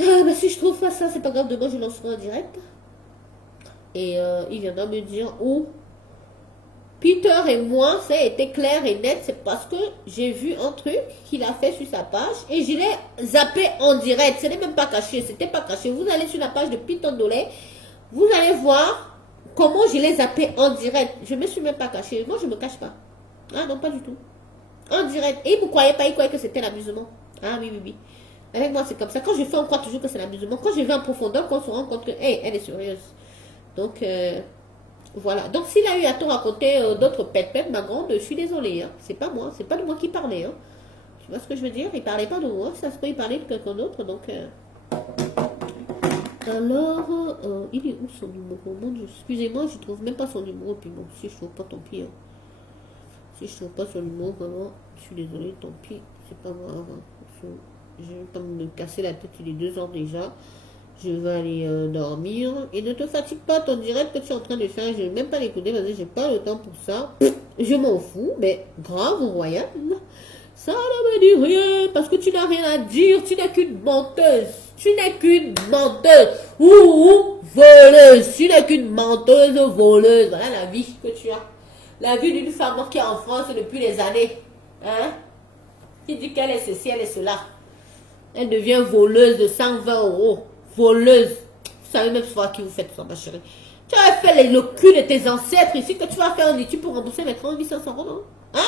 Ah, bah, si je trouve pas ça, c'est pas grave. Demain, je lancerai en direct. Et il viendra me dire où Peter et moi, ça a été clair et net. C'est parce que j'ai vu un truc qu'il a fait sur sa page et je l'ai zappé en direct. Ce n'est même pas caché, c'était pas caché. Vous allez sur la page de Peter Dolé, vous allez voir comment je l'ai zappé en direct. Je ne me suis même pas caché. Moi, je ne me cache pas. Ah non, pas du tout. En direct. Et vous ne croyez pas, il croyait que c'était l'amusement. Ah oui. Avec moi, c'est comme ça. Quand je fais, on croit toujours que c'est l'amusement. Quand je vais en profondeur, on se rend compte que, hey, elle est sérieuse. Donc, voilà. Donc, s'il a eu à te raconter d'autres pètes, ma grande, je suis désolée. Hein. C'est pas moi. C'est pas de moi qui parlait. Hein. Tu vois ce que je veux dire? Il parlait pas de moi. Ça se peut, il parlait de quelqu'un d'autre. Donc, alors, il est où son numéro? Mon Dieu, excusez-moi, je trouve même pas son numéro. Puis bon, si je trouve pas, tant pis. Hein. Si je trouve pas son numéro, vraiment, je suis désolée, tant pis. C'est pas grave. Hein. Je vais pas me casser la tête. Il est 2 heures déjà. Je vais aller dormir. Et ne te fatigue pas, ton direct que tu es en train de faire. Je ne vais même pas l'écouter parce que j'ai pas le temps pour ça. Je m'en fous, mais grave royal. Ça ne me dit rien parce que tu n'as rien à dire. Tu n'es qu'une menteuse. Tu n'es qu'une menteuse. Ou voleuse. Tu n'es qu'une menteuse voleuse. Voilà la vie que tu as. La vie d'une femme qui est en France depuis des années. Hein? Qui dit qu'elle est ceci, elle est cela. Elle devient voleuse de 120 €. Voleuse. Vous savez même pas qui vous faites ça, ma chérie. Tu as fait le cul de tes ancêtres ici que tu vas faire un étude pour rembourser mes 3500 €, non? Hein?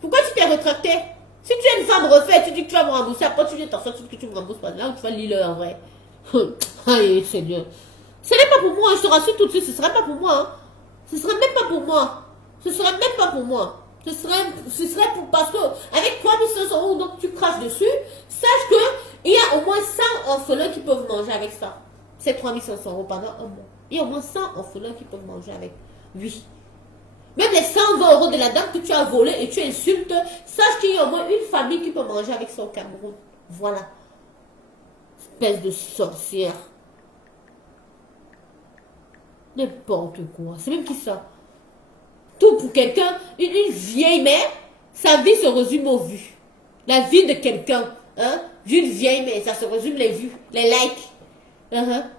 Pourquoi tu t'es retracté? Si tu es une femme refaite, tu dis que tu vas me rembourser, après tu viens t'en sortir que tu me rembourses pas. Là où tu vas lire en vrai. Aïe, Seigneur. Ce n'est pas pour moi, je te rassure tout de suite, ce ne serait pas pour moi. Hein. Ce ne serait même pas pour moi. Ce serait même pas pour moi. Ce serait pour, parce que avec 3500 € donc tu craches dessus, sache que il y a au moins 100 orphelins qui peuvent manger avec ça. C'est 3500 € pendant un mois. Il y a au moins 100 orphelins qui peuvent manger avec. Oui. Même les 120 € de la dame que tu as volé et tu insultes, sache qu'il y a au moins une famille qui peut manger avec ça au Cameroun. Voilà. Espèce de sorcière. N'importe quoi. C'est même qui ça? Tout pour quelqu'un, une vieille mère, sa vie se résume aux vues. La vie de quelqu'un, hein, d'une vieille mère, ça se résume les vues, les likes.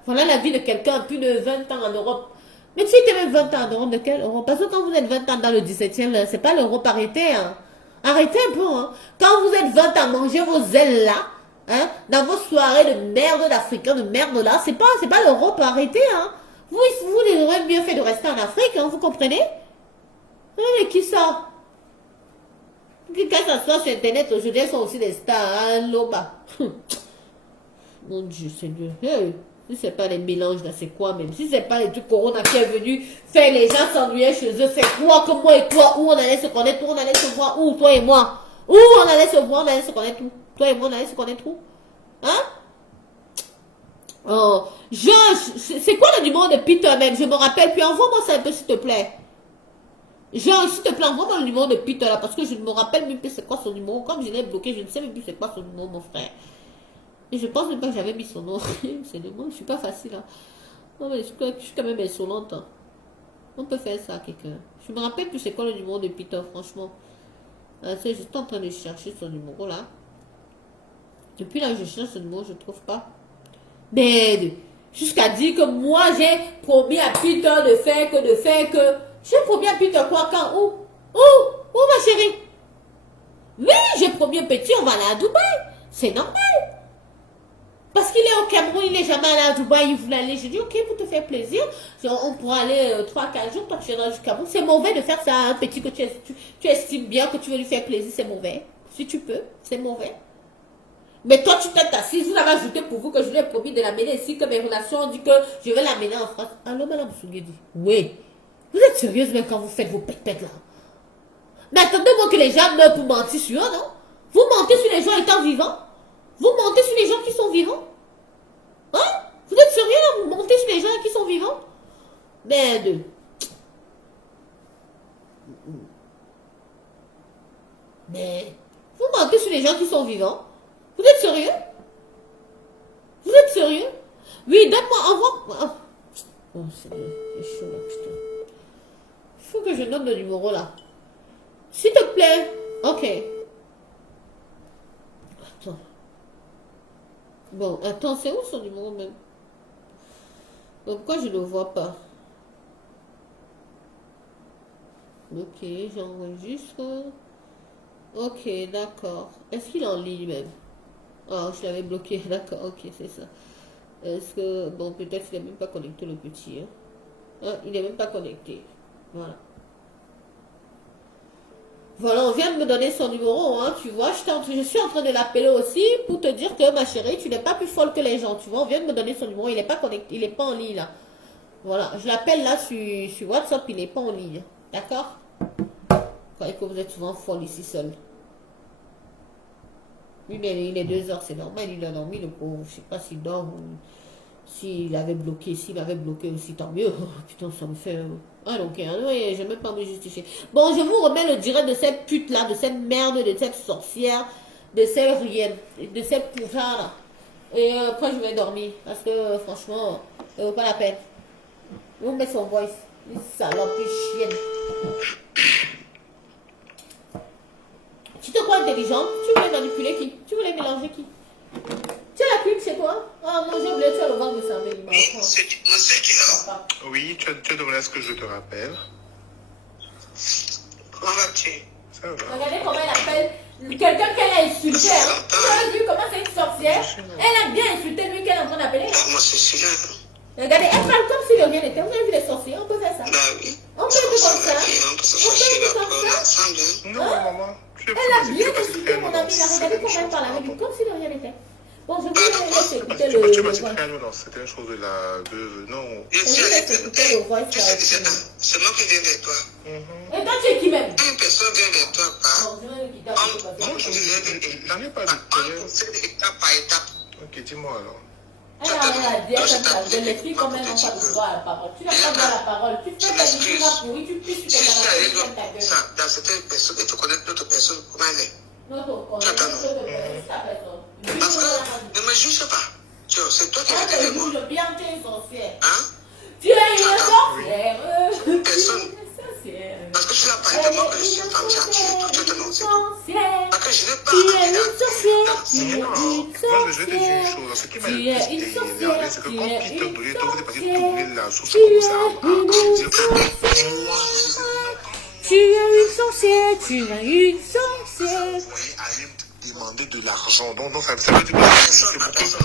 Voilà la vie de quelqu'un, plus de 20 ans en Europe. Mais si tu es même 20 ans en Europe, de quelle Europe? Parce que quand vous êtes 20 ans dans le 17e, c'est pas l'Europe, arrêtez. Hein. Arrêtez un peu. Hein. Quand vous êtes 20 ans, mangez vos ailes là, hein, dans vos soirées de merde d'Africains, de merde là, c'est pas l'Europe, arrêtez. Hein. Vous aurez mieux fait de rester en Afrique, hein, vous comprenez? Mais qui ça? Quand ça sort sur Internet, aujourd'hui, elles sont aussi des stars. Hein, Loba. Mon Dieu, Seigneur. Hey, si c'est pas les mélanges là, c'est quoi même? Si c'est pas les trucs Corona qui est venu faire les gens s'ennuyer chez eux, c'est quoi que moi et toi? Où on allait se connaître? Où on allait se voir? Où toi et moi? Où on allait se voir? On allait se connaître où? Toi et moi, on allait se connaître où? Hein? Oh, c'est quoi le numéro de Peter même? Je me rappelle plus. Envoie-moi ça un peu, s'il te plaît. Genre, s'il te plaît, envoie-moi le numéro de Peter là, parce que je ne me rappelle même plus c'est quoi son numéro. Comme je l'ai bloqué, je ne sais même plus c'est quoi son numéro, mon frère. Et je pense même pas que j'avais mis son nom. C'est le mot, je suis pas facile. Hein. Non, mais je suis quand même insolente. Hein. On peut faire ça à quelqu'un. Je me rappelle plus c'est quoi le numéro de Peter, franchement. Je suis en train de chercher son numéro là. Depuis là, je cherche ce numéro, je ne trouve pas. Mais jusqu'à dire que moi, j'ai promis à Peter de faire que. J'ai promis à Peter quoi, quand, où, ma chérie? Oui, j'ai promis un petit, on va aller à Dubaï. C'est normal. Parce qu'il est au Cameroun, il n'est jamais allé à Dubaï, il voulait aller. J'ai dit, ok, pour te faire plaisir, on pourra aller 3-4 jours, toi tu viendras du Cameroun. C'est mauvais de faire ça à un petit que tu estimes bien, que tu veux lui faire plaisir, c'est mauvais. Si tu peux, c'est mauvais. Mais toi, tu t'es assise, vous avez ajouté pour vous que je lui ai promis de l'amener ici, que mes relations ont dit que je vais l'amener en France. Alors, madame Sougedi, oui. Vous êtes sérieuse même quand vous faites vos pètes là? Mais attendez-moi que les gens meurent pour mentir sur eux, non? Vous mentez sur les gens étant vivants? Vous mentez sur les gens qui sont vivants? Hein? Vous êtes sérieux là? Vous mentez sur les gens qui sont vivants? Merde. Mais vous mentez sur les gens qui sont vivants? Vous êtes sérieux? Vous êtes sérieux? Oui, donne-moi, envoie. Oh, c'est chaud là, putain. Il faut que je note le numéro là. S'il te plaît. Ok. Attends. Bon, attends, c'est où son numéro même? Donc, pourquoi je ne le vois pas? Ok, j'enregistre. Ok, d'accord. Est-ce qu'il est en ligne même? Ah, je l'avais bloqué, d'accord, ok, c'est ça. Est-ce que... Bon, peut-être qu'il n'est même pas connecté le petit. Hein? Ah, il n'est même pas connecté. Voilà. Voilà, on vient de me donner son numéro, hein, tu vois. Je suis en train de l'appeler aussi pour te dire que, ma chérie, tu n'es pas plus folle que les gens, tu vois. On vient de me donner son numéro, il n'est pas connecté, il n'est pas en ligne, là. Voilà, je l'appelle là sur WhatsApp, il n'est pas en ligne. D'accord? Vous croyez que vous êtes souvent folle ici seul. Oui, mais il est 2h, c'est normal, il a dormi, le pauvre. Je ne sais pas s'il dort ou s'il avait bloqué. S'il avait bloqué aussi, tant mieux. Oh, putain, ça me fait... Ah, donc, oui, je ne vais même pas me justifier. Bon, je vous remets le direct de cette pute-là, de cette merde, de cette sorcière, de cette rien, de cette putain-là. Et après, je vais dormir. Parce que, franchement, ça vaut pas la peine. Vous mettez son voice. Une salope, une chienne. Tu te crois intelligente? Tu voulais manipuler qui? Tu voulais mélanger qui? Tu as la pub chez toi? Ah non, j'ai oublié, tu as le ventre de sa mère. Oui, tu as demandé à ce que je te rappelle. Comment vas-tu? Ça va. Regardez comment elle appelle quelqu'un qu'elle a insulté. Hein? Tu as vu comment c'est une sorcière? Elle a bien insulté lui qu'elle est en train d'appeler. Moi, c'est sûr. Regardez, elle parle comme si de rien n'était. Vous avez vu les sorciers? On peut faire ça. Bah oui. On peut faire comme ça. On peut se chercher là pour ensemble. Non, maman. Elle a bien insulté mon amie. Regardez comment elle parle avec lui, comme si de rien n'était. Bon, je vous laisse écouter le Tu m'as voice. dit rien, non, c'était une chose de la... non. Je suis allé t'écouter. Tu sais, c'est moi qui viens vers toi. Et toi, tu es qui même? Une personne vient vers toi par... Bon, je vais le quitter avec toi. Non, je n'ai pas de On problème. procède étape par étape. Ok, dis-moi alors. Elle a dit comme ça, les filles quand même n'ont pas le droit à la parole. Tu n'as pas le droit à la parole. Tu fais ta vie, tu vas pourrir, tu pisses, tu Si je suis allé fais ta gueule. dans certaines personnes et tu connais d'autres personnes, comment elle est? Non, on connaît d'autres personnes, c'est ta personne. Parce que ne me juge pas. C'est toi qui Ah, viens tu vers moi. juges bien, tu es une sorcière. Hein? Tu es une sorcière. Personne. Parce que tu l'as parlé de moi que je suis une femme gentille. Tout est annoncé. Parce que je n'ai pas envie Non, moi je vais te dire une chose. Ce qui m'a le plus énervé, c'est que quand Peter Dolé t'ont fait passer tourner la sauce, commence à dire que moi, Tu es une sorcière, tu es une sorcière. demander de l'argent. Donc ça veut dire que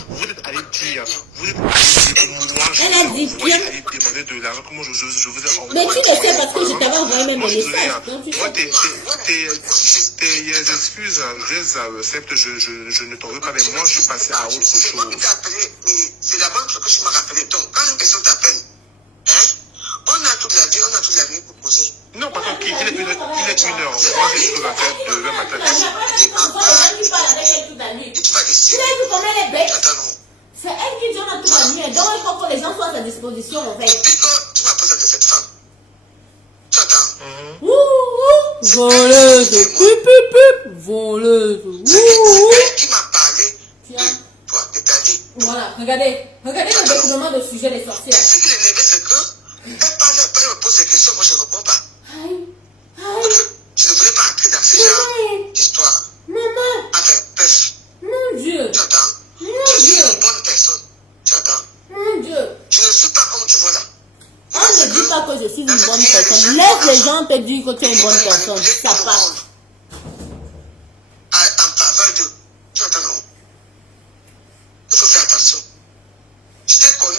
vous êtes allé dire, que moi, Elle a dit vous êtes allé demander de l'argent. Comment je vous ai envoyé. Mais tu le sais parce que je t'avais envoyé même un Moi, je suis message. désolé, Donc tu moi, sais. tes excuses, je les accepte, je ne t'en veux pas, mais moi, je suis passé à autre C'est moi chose. qui t'ai appelé, mais c'est la bonne chose que je m'as rappelé. Donc, quand une personne t'appelle, hein, on a toute la nuit pour poser. Non, parce qu'il est 1h. Moi, j'ai chose à faire demain matin. Tu parles avec elle toute la nuit. Et tu vas Tu laisser. sais comment elle est bête. Attends, non. C'est elle qui dit on a toute la nuit. Donc il faut que les gens soient à sa disposition en fait. Depuis que tu m'as présenté cette femme, tu attends. Voleuse, pip pip pip, voleuse. C'est elle qui m'a parlé Tiens. de toi, de ta vie. Voilà, regardez le détournement de sujet des sorcières. Et ce qui l'énervait, c'est que elle parle, elle me pose des questions, moi je ne réponds pas. Aïe, Je ne voulais pas entrer dans ce genre d'histoire. maman, Enfin, bref, mon Dieu, tu attends. mon Je suis Dieu, une bonne personne. Tu attends. mon Dieu. Je ne suis pas comme tu vois là. On ne dit pas que je suis une bonne personne. Laisse les gens te dire que tu es une bonne personne. Ça passe. En faveur de. Tu entends, non? Il faut faire attention. Je t'ai connu.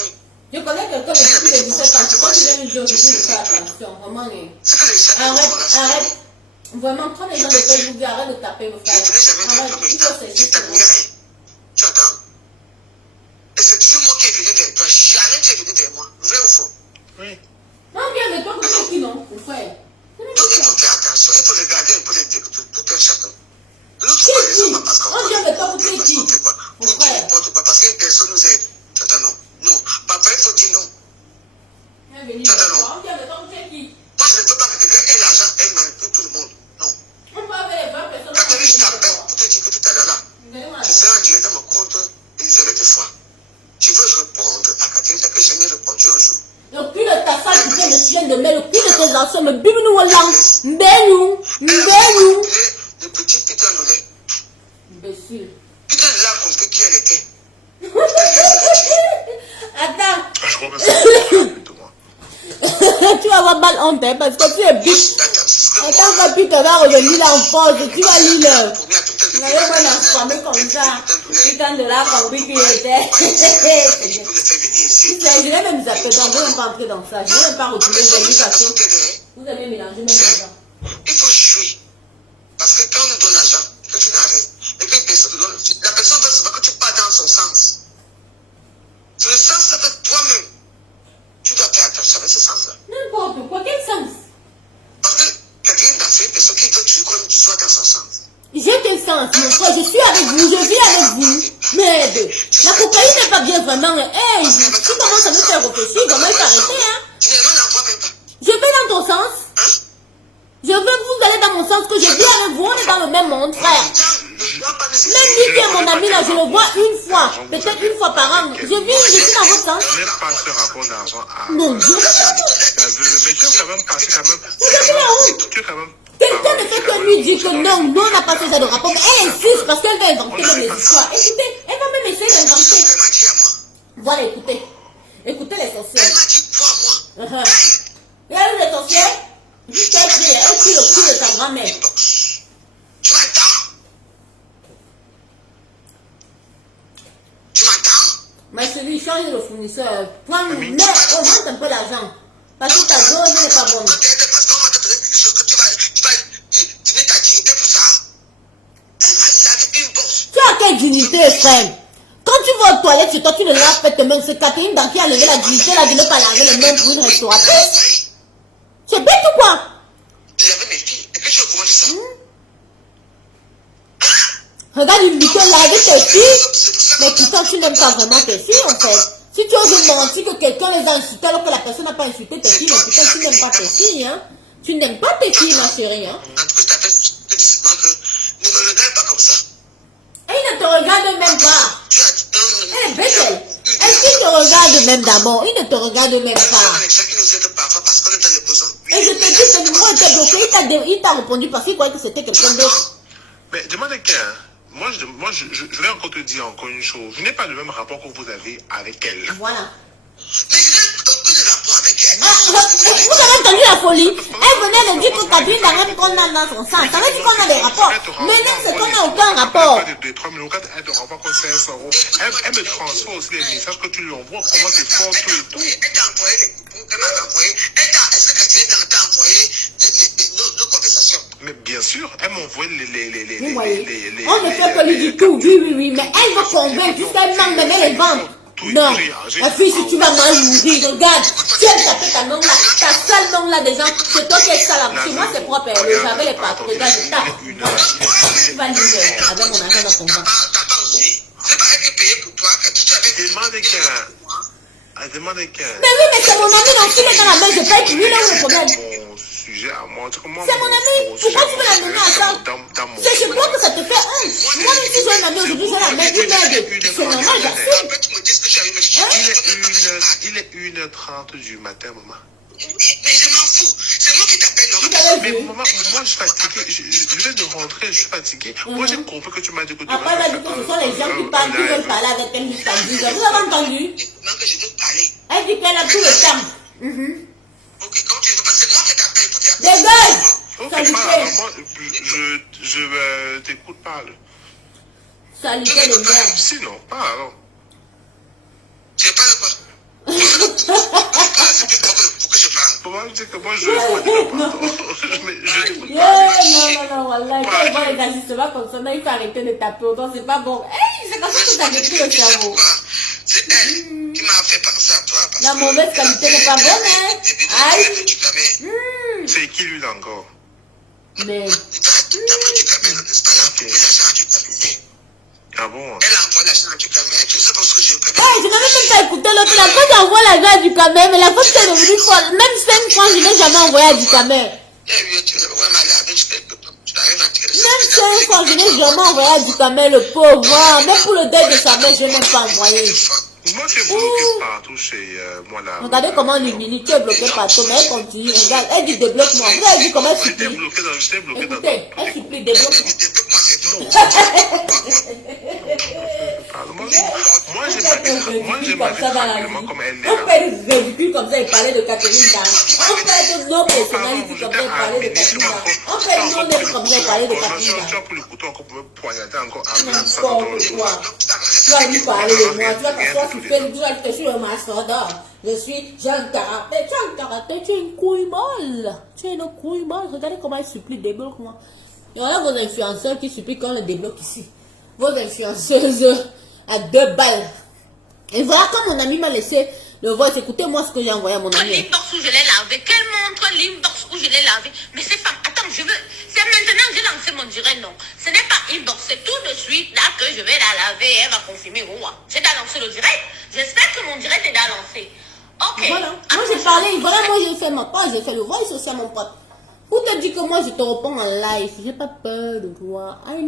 Je connais quelqu'un depuis les 17 ans. Pourquoi tu viens me dire que je fais attention? Vraiment, Ce que je savais, arrête. Vraiment, prends les gens de Facebook, arrête de taper vos je ne tenais jamais frères. de Arrête, il faut je cesser. t'admirais. Tu entends? Et c'est toujours moi qui est venu vers toi. Jamais tu es venu vers moi. Vrai ou faux? Oui. Non, viens de toi, c'est qui non, mon frère? Donc il faut faire attention. Il faut regarder un peu tout un chacun. L'autre Qui fois, est les hommes, qui? parce qu'on On vient de toi pour parce qui? qu'on fait quoi? Mon Pour dire frère. n'importe quoi. Parce qu'une personne nous aide. Tu entends, non? Non. Papa, il faut dire non. Viens venir de toi. On vient de toi pour qui? Moi, je ne veux pas que quelqu'un ait l'argent, elle manipule tout le monde. Non. On peut avoir les 20 personnes. Quand je t'appelle pour te dire que tout à l'heure là, Donnez-moi je serai en direct dans mon compte Elisabeth fois. Tu veux répondre à Catherine que j'ai jamais répondu un jour. le cul de ta femme qui vient de chien de mer, le cul de tes anciens, me bibi nous lang, mbenu. Le petit Peter Lollet. Imbécile. Peter Lollet a compris qui elle était. Attends, Je crois que c'est de moi. tu vas avoir mal honte hein, parce que tu es bitch. Attends, Attends, que tu vas revenir là en force, tu vas lire. Tu Tu n'avais pas l'enflammé comme ça. Putain de là, compris qu'il était. Je vais même zapper, donc je ne vais même pas entrer dans ça. Je ne vais même pas retourner vers lui parce que vous allez mélanger même l'argent. il faut jouer. Parce que quand on nous donne l'argent, que tu n'as rien, et qu'une personne te donne, la personne veut savoir que tu pars dans son sens. C'est le sens avec toi-même. Tu dois faire attention avec ce sens-là. N'importe quoi, quel sens? Parce que Catherine, c'est une personne qui veut toujours que tu sois dans son sens. J'ai quel sens, mon frère, je suis avec vous, je vis avec vous. Merde, la cocaïne n'est pas bien vraiment. Hey, tu commences à me faire réfléchir, comment il faut arrêter, hein? Tu n'en vois même pas. Je vais dans ton sens. Hein? Je veux vous aller dans mon sens, que je vis avec vous, on est dans le même monde, frère. Même lui qui est mon ami là, je le vois une fois, peut-être une fois par an. Je suis dans votre sens. Je n'ai pas ce rapport d'argent à... Mon Dieu. Mais tu es quand même passé quand même... Tu es quand même... Quelqu'un ne fait que lui dire que non, nous on n'a pas fait ça de rapport, mais elle insiste parce qu'elle va inventer même les histoires. Écoutez, elle va même essayer C'est ce d'inventer. qu'elle m'a dit à moi. Voilà, écoutez. Écoutez les Elle sorcières. m'a dit toi à moi. Regardez les sorcières. Juste elle prie le cul de sa grand-mère. Inbox. Tu m'entends? Tu m'entends? Ma chérie, change de fournisseur. Prends, mais augmente un peu l'argent. Parce que ta zone n'est pas bonne. Parce qu'on m'a donné quelque chose que tu vas donner ta dignité pour ça. Elle m'a dit avec une bourse. Tu as quelle dignité, frère? Quand tu vas aux toilettes chez toi, tu ne laves pas tes mains. C'est Catherine dans qui a levé la dignité là de ne pas laver les mains pour une restauratrice. C'est bête ou quoi? Il y avait mes filles. Et puis je comment dis ça? Regarde une vidéo là avec tes filles. Mais pourtant, tu n'aimes pas vraiment tes filles en fait. Si tu oses mentir que quelqu'un les a insultés alors que la personne n'a pas insulté tes filles, mais putain, tu n'aimes pas tes filles, hein. Tu n'aimes pas tes filles, ma chérie, hein. En tout cas, je t'appelle spécifiquement que ne me regarde pas comme ça. Et il ne te regarde même pas. Tu as Elle est bête, elle. Est-ce qu'il te regarde même d'abord? Il ne te regarde même pas. qui nous aide parfois parce qu'on est dans les besoins. Et je te dis, ce numéro était bloqué, il t'a répondu parce qu'il croyait que c'était quelqu'un d'autre. Mais demande à qui, hein? Moi, je vais encore te dire encore une chose. Je n'ai pas le même rapport que vous avez avec elle. Voilà. Mais je n'ai aucun rapport avec elle. Vous avez entendu la folie? Elle venait de dire que Catherine Darren qu'on a dans son sang. Ça veut dire qu'on a des rapports. Maintenant, c'est qu'on n'a aucun rapport. Elle te renvoie comme 500 €. Elle me transfère aussi les messages que tu lui envoies. Comment c'est fort, tout et tout. Elle t'a envoyé les coupons qu'elle m'avait envoyé. Est-ce que Catherine Darren t'a envoyé nos conversations? Mais bien sûr, elle m'envoie les. Vous voyez, on ne fait que lui dire tout, oui, mais elle veut convaincre jusqu'à elle manque même les ventes. Non, ma fille, si tu vas mal mourir, regarde, tu as tapé ta langue là, ta sale langue là déjà, c'est toi qui es sale. Chez moi c'est propre, j'avais les pattes, regarde, je tape. Tu vas lire avec mon argent dans ton ventre. Papa aussi, c'est pas elle qui payait pour toi, que tu avais Demande qu'un. Mais oui, mais c'est mon ami, donc s'il est dans la main, je paye pour lui, là où le problème. Sujet à moi. C'est mon ami, pourquoi tu veux l'amener à ça? C'est chez toi que ça te fait honte. Moi même si j'ai un ami aujourd'hui, je l'amène une aide. C'est normal, j'assume. tu me dis que tu as eu Il est 1h30 du matin, maman. Oui, mais je m'en fous. C'est moi qui t'appelle. Mais maman, moi je suis fatigué. Je viens de rentrer, je suis fatigué. Moi j'ai compris que tu m'as dit que tu après, elle a dit que ce sont les gens qui parlent, qui veulent parler avec elle jusqu'à 10 heures. Vous avez entendu? Que je veux parler. Elle dit qu'elle a tout le temps. Ok, quand tu veux passer, moi qui t'appelle pour te Dégage! Ok, Salutations. moi je t'écoute, parle. Salutations le merde. Sinon, parle. Tu parles quoi? C'est plus pour que je parle. Pour moi, je dis que moi je t'écoute. Non, voilà. Quand il voit les ajustements comme ça, il faut arrêter de taper autant, c'est pas bon. Hey, c'est comme ça que ça détruit le cerveau. C'est elle qui m'a fait penser à toi. La mauvaise qualité n'est pas bonne, hein? Aïe! C'est qui lui là encore? Mais. D'après du cabinet, n'est-ce pas, elle a envoyé l'argent du cabinet. Ah bon? Elle a envoyé l'argent du cabinet. Je sais pas ce que j'ai fait. Ouais, je n'avais même pas écouté l'autre. La fois, j'envoie l'argent du camer, mais la fois que c'est devenu folle, même 5 francs, je n'ai jamais envoyé à du camer. Même 5 francs, je n'ai jamais envoyé à du camer, le pauvre. Même pour le deuil de sa mère, je n'ai pas envoyé. Moi, je suis bloqué partout chez moi là. Regardez comment l'humilité tu es bloqué partout, mais elle continue. Regarde, elle dit débloque-moi. Vous avez vu comment elle supplie? Écoutez, elle supplie, débloque-moi. Moi, j'ai ma vie comme elle est on peut être ridicule comme ça et parler de Catherine Darren. On peut être nos personnalités comme ça et parler de Catherine Darren. On peut être non comme ça et parler de Catherine Darren. Tu as pris le couteau encore pour me poignarder encore à N'importe quoi. Tu vas lui parler de moi. Tu vas t'asseoir sur Facebook. Tu vas te sur le mastodon. Je suis Jean Caractère. Tu as un caractère. Tu es une couille molle. Tu es une couille molle. Regardez comment elle supplie. Débloque-moi. Et voilà vos influenceurs qui supplient quand on le débloque ici. Vos influenceuses à 2 balles. Et voilà quand mon ami m'a laissé le voice. Écoutez-moi ce que j'ai envoyé à mon ami. L'inbox où je l'ai lavé. Quelle montre l'inbox où je l'ai lavé. Mais c'est pas... Attends, je veux... C'est maintenant que j'ai lancé mon direct, non. Ce n'est pas inbox. C'est tout de suite là que je vais la laver. Elle va confirmer. J'ai déjà lancé le direct. J'espère que mon direct est déjà lancé. Ok. Voilà. Moi j'ai parlé. Voilà, moi j'ai fait ma part. J'ai fait le voice aussi à mon pote. Pour te dire que moi je te réponds en live. J'ai pas peur de toi. Je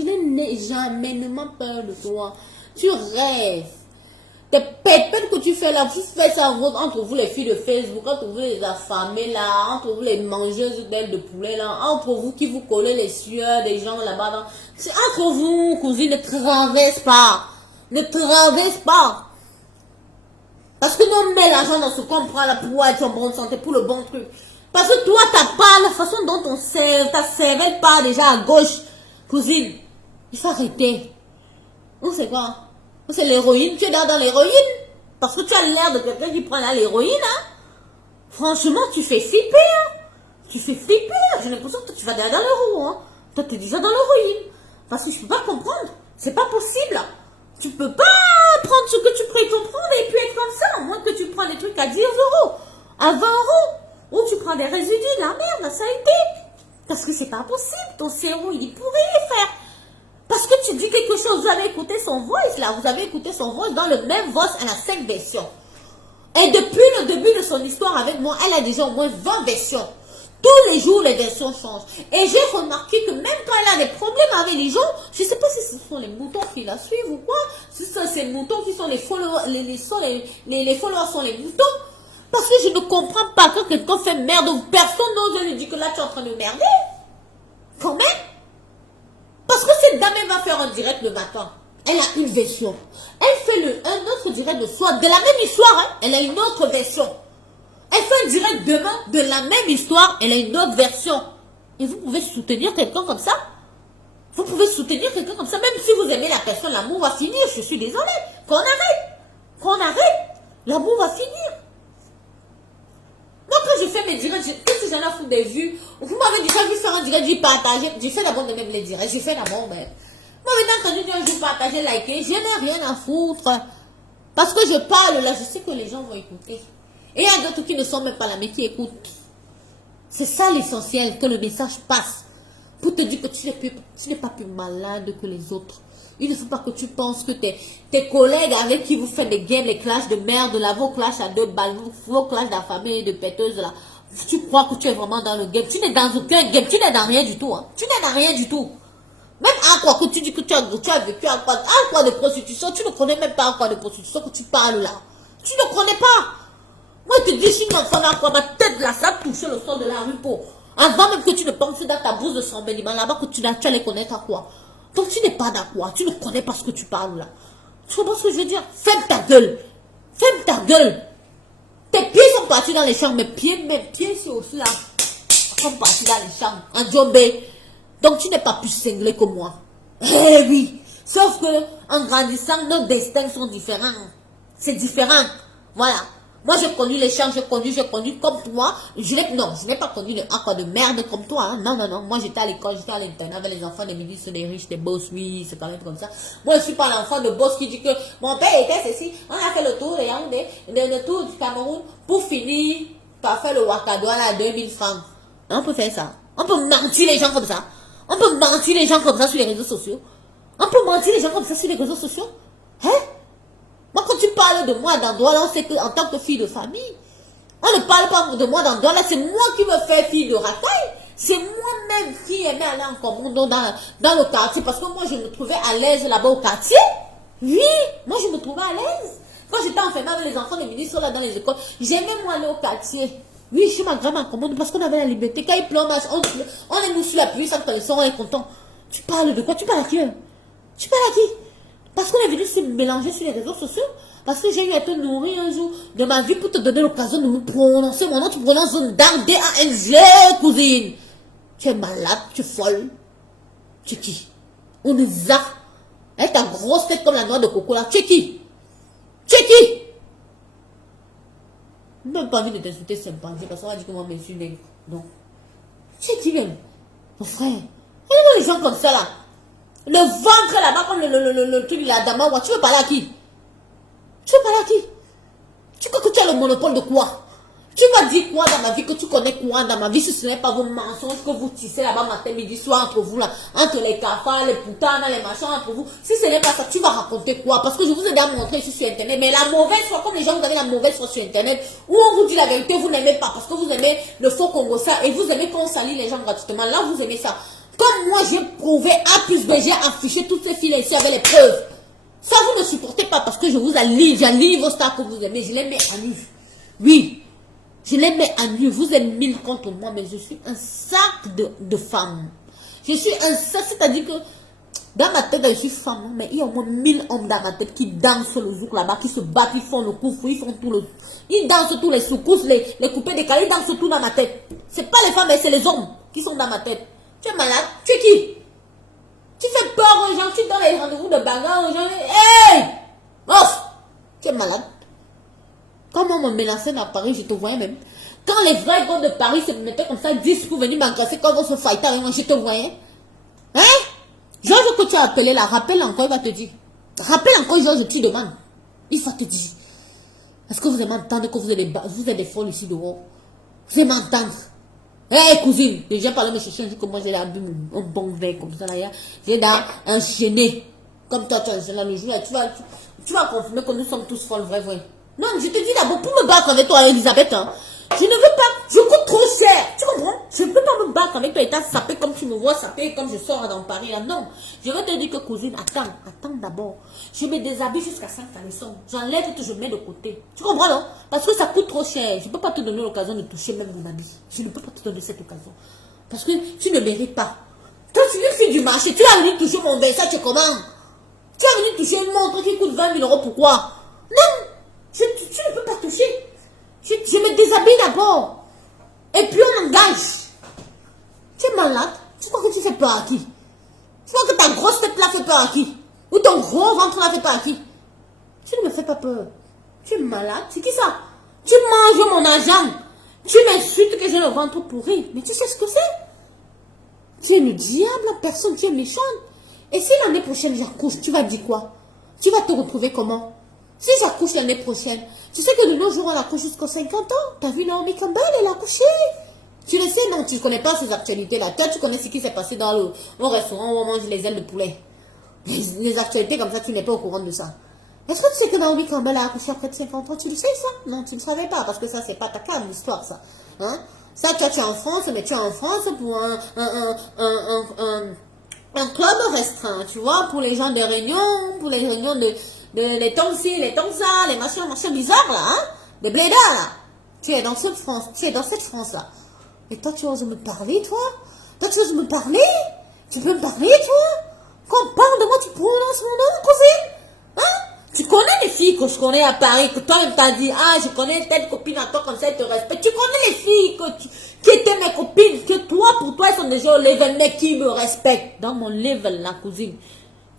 n'ai jamais peur de toi. Tu rêves. Tes pépettes que tu fais là, tu fais ça entre vous les filles de Facebook, entre vous les affamées là, entre vous les mangeuses d'ailes de poulet là, entre vous qui vous collez les sueurs des gens là-bas. Là. C'est entre vous, cousine, ne traverse pas. Ne traverse pas. Parce que nous on met l'argent dans ce qu'on prend là pour être en bonne santé, pour le bon truc. Parce que toi, t'as pas la façon dont ta cervelle part déjà à gauche, cousine. Il faut arrêter. On sait quoi? C'est l'héroïne, tu es dans l'héroïne. Parce que tu as l'air de quelqu'un qui prend l'héroïne, hein. Franchement, tu fais flipper, hein. Tu fais flipper. J'ai l'impression que tu vas derrière dans le roue, hein. Toi, tu es déjà dans l'héroïne. Parce que je peux pas comprendre. C'est pas possible. Tu peux pas prendre ce que tu prétends prendre et puis être comme ça. À moins que tu prends des trucs à 10 €, à 20 €. Ou tu prends des résidus, la merde, la saleté. Parce que c'est pas possible. Ton cerveau, il est pourri, frère. Parce que tu dis quelque chose, vous avez écouté son voice là, vous avez écouté son voice dans le même voice, elle a 5 versions. Et depuis le début de son histoire avec moi, elle a déjà au moins 20 versions. Tous les jours, les versions changent. Et j'ai remarqué que même quand elle a des problèmes avec les gens, je ne sais pas si ce sont les moutons qui la suivent ou quoi, si ce sont ces moutons qui sont les followers, les followers sont les moutons. Parce que je ne comprends pas quand quelqu'un fait merde, personne n'ose lui dire que là tu es en train de merder. Quand même. Parce que cette dame, elle va faire un direct le matin. Elle a une version. Elle fait un autre direct le soir. De la même histoire, hein. Elle a une autre version. Elle fait un direct demain de la même histoire, elle a une autre version. Et vous pouvez soutenir quelqu'un comme ça? Vous pouvez soutenir quelqu'un comme ça, même si vous aimez la personne, l'amour va finir, je suis désolée. Qu'on arrête. Qu'on arrête. L'amour va finir. Moi, quand je fais mes directs, qu'est-ce que j'en ai à foutre des vues? Vous m'avez déjà vu faire un direct, j'ai partagé. J'ai fait d'abord de même les directs, j'ai fait d'abord même. Moi, maintenant, quand je dis un jour partager, liker, je n'ai rien à foutre. Parce que je parle là, je sais que les gens vont écouter. Et il y a d'autres qui ne sont même pas là, mais qui écoutent. C'est ça l'essentiel, que le message passe. Pour te dire que tu n'es pas plus malade que les autres. Il ne faut pas que tu penses que tes collègues avec qui vous faites des games, les clashs de merde, là, vos clashs à 2 balles, vos clashs d'affamés et de péteuses, là, tu crois que tu es vraiment dans le game. Tu n'es dans aucun game, tu n'es dans rien du tout. Hein. Tu n'es dans rien du tout. Même à quoi que tu dis que tu as vécu à quoi de prostitution, tu ne connais même pas à quoi de prostitution que tu parles là. Tu ne connais pas. Moi, je te dis, si mon enfant a quoi, ma tête là, ça touche le sol de la rue pour. Avant même que tu ne penses dans ta bourse de 100 000 là-bas que tu allais connaître à quoi. Donc tu n'es pas d'accord, tu ne connais pas ce que tu parles là. Tu comprends ce que je veux dire? Ferme ta gueule. Ferme ta gueule. Tes pieds sont partis dans les champs, mes pieds c'est aussi là. Sont partis dans les champs, en Djobé. Donc tu n'es pas plus cinglé que moi. Eh oui. Sauf que en grandissant, nos destins sont différents. C'est différent. Voilà. Moi, j'ai connu les champs, j'ai connu comme toi. Je n'ai pas connu le aqua de merde comme toi. Hein. Non. Moi, j'étais à l'école, j'étais à l'internat avec les enfants des ministres, des riches, des boss, oui, c'est quand même comme ça. Moi, je suis pas l'enfant de boss qui dit que mon père était ceci. On a fait le tour de Yaoundé, le tour du Cameroun, pour finir par faire le Wakadoa à 2000 francs. On peut faire ça. On peut mentir les gens comme ça. On peut mentir les gens comme ça sur les réseaux sociaux. On peut mentir les gens comme ça sur les réseaux sociaux. Hein? Moi, quand tu parles de moi d'endroit, là, on sait qu'en tant que fille de famille, on ne parle pas de moi d'endroit, là, c'est moi qui me fais fille de racaille. C'est moi-même qui aimais aller en commando dans le quartier, parce que moi, je me trouvais à l'aise là-bas au quartier. Oui, moi, je me trouvais à l'aise. Quand j'étais enfermée avec les enfants des ministres là dans les écoles, j'aimais moi aller au quartier. Oui, chez ma grand-mère en commando, parce qu'on avait la liberté. Quand il pleut, on est nous sur la pluie, sans connaissance, on est content. Tu parles de quoi? Tu parles à qui? Tu parles à qui? Parce qu'on est venu se mélanger sur les réseaux sociaux. Parce que j'ai eu à te nourrir un jour de ma vie pour te donner l'occasion de me prononcer mon nom. Tu prononces D-A-N-G, cousine. Tu es malade, tu es folle. Tu es qui? On est ça. Avec ta grosse tête comme la noix de coco là. Tu es qui? Tu es qui? Je n'ai même pas envie de t'insulter sympathique parce qu'on va dire que moi je suis nègre. Non. Tu es qui même? Mon frère. Regardez les gens comme ça là. Le ventre là-bas, comme le truc de la dame, tu veux parler à qui? Tu veux parler à qui? Tu crois que tu as le monopole de quoi? Tu vas dire quoi dans ma vie, que tu connais quoi dans ma vie, si ce n'est pas vos mensonges que vous tissez là-bas matin, midi, soir entre vous là, entre les cafards, les putanes, les machins entre vous. Si ce n'est pas ça, tu vas raconter quoi? Parce que je vous ai déjà montré ici sur internet, mais la mauvaise foi, comme les gens vous avez la mauvaise foi sur internet, où on vous dit la vérité, vous n'aimez pas, parce que vous aimez le faux Congo ça, et vous aimez qu'on salit les gens gratuitement, là vous aimez ça. Comme moi j'ai prouvé A plus B, j'ai affiché toutes ces filles ici avec les preuves. Ça vous ne supportez pas parce que je vous j'aligne vos stars que vous aimez, je les mets à nu. Oui, je les mets à nu. Vous êtes 1000 contre moi, mais je suis un sac de femmes. Je suis un sac, c'est-à-dire que dans ma tête, je suis femme, mais il y a au moins 1000 hommes dans ma tête qui dansent le zouk là-bas, qui se battent, ils font le coup, ils font tout le... Ils dansent tous les soukous, les coupés décalés, ils dansent tout dans ma tête. C'est pas les femmes, mais c'est les hommes qui sont dans ma tête. Tu es malade? Tu es qui? Tu fais peur aux gens, tu donnes les rendez-vous de bagarre aux gens. Hey! Off! Tu es malade? Quand on me menaçait dans Paris, je te voyais même. Quand les vrais gars de Paris se mettaient comme ça, 10 pour venir m'agresser, quand on se fightait avec moi, je te voyais. Hein? Georges que tu as appelé là, rappelle encore, il va te dire. Rappelle encore Georges, tu demandes. Il va te dire. Est-ce que vous aimez entendre que vous êtes des folles ici dehors? Vous aimez entendre? Hé cousine, déjà parlé me chercher un jour que moi j'ai là un bon verre comme ça là. J'ai là enchaîné. Comme toi tu as enchaîné le jour là, tu vas confirmer que nous sommes tous folles, vrai. Non, je te dis d'abord, pour me battre avec toi, Elisabeth, hein, je ne veux pas, je coûte trop cher. Tu comprends? Je ne peux pas me battre avec toi et t'as sapé comme tu me vois saper comme je sors dans Paris là. Non, je vais te dire que cousine, attends d'abord. Je me déshabille jusqu'à 5 caleçons. J'enlève tout, je mets de côté. Tu comprends non? Parce que ça coûte trop cher. Je ne peux pas te donner l'occasion de toucher même mon habit. Je ne peux pas te donner cette occasion. Parce que tu ne mérites pas. Toi, tu es une fille du marché. Tu as venu toucher mon Versace, tu comment? Tu as venu toucher une montre qui coûte 20 000 €. Pourquoi? Non! Tu ne peux pas toucher. Je me te déshabille d'abord. Et puis on engage. Tu es malade. Tu crois que tu fais peur à qui? Tu crois que ta grosse tête là fait peur à qui? Ou ton gros ventre là fait peur à qui? Tu ne me fais pas peur. Tu es malade. C'est qui ça? Tu manges mon argent. Tu m'insultes que j'ai le ventre pourri. Mais tu sais ce que c'est? Tu es le diable, la personne, tu es méchante. Et si l'année prochaine j'accouche, tu vas dire quoi? Tu vas te retrouver comment? Si j'accouche l'année prochaine, tu sais que de nos jours on accouche jusqu'aux 50 ans. T'as vu Naomi Campbell, elle a accouché. Tu le sais, non, tu ne connais pas ces actualités-là. Toi, tu connais ce qui s'est passé dans au restaurant où on mange les ailes de poulet. Les actualités comme ça, tu n'es pas au courant de ça. Est-ce que tu sais que Naomi Campbell a accouché après de 50 ans? Tu le sais, ça? Non, tu ne le savais pas, parce que ça, c'est pas ta carte, l'histoire, ça. Hein? Ça, toi, tu es en France, mais tu es en France pour un club restreint, tu vois, pour les gens de réunion, pour les réunions les tons-ci, les tons-ça, les machins bizarres, là, hein? Les blédards, là. Tu es dans cette France, tu es dans cette France-là. Et toi, tu oses me parler, toi? Toi, tu oses me parler? Tu peux me parler, toi? Quand on parle de moi, tu prononces mon nom, cousine? Hein? Tu connais les filles que je connais à Paris, que toi-même t'as dit, ah, je connais telle copine à toi, comme ça, elle te respecte. Tu connais les filles qui étaient mes copines, que toi, pour toi, elles sont déjà au level, mais qui me respectent. Dans mon level, la cousine.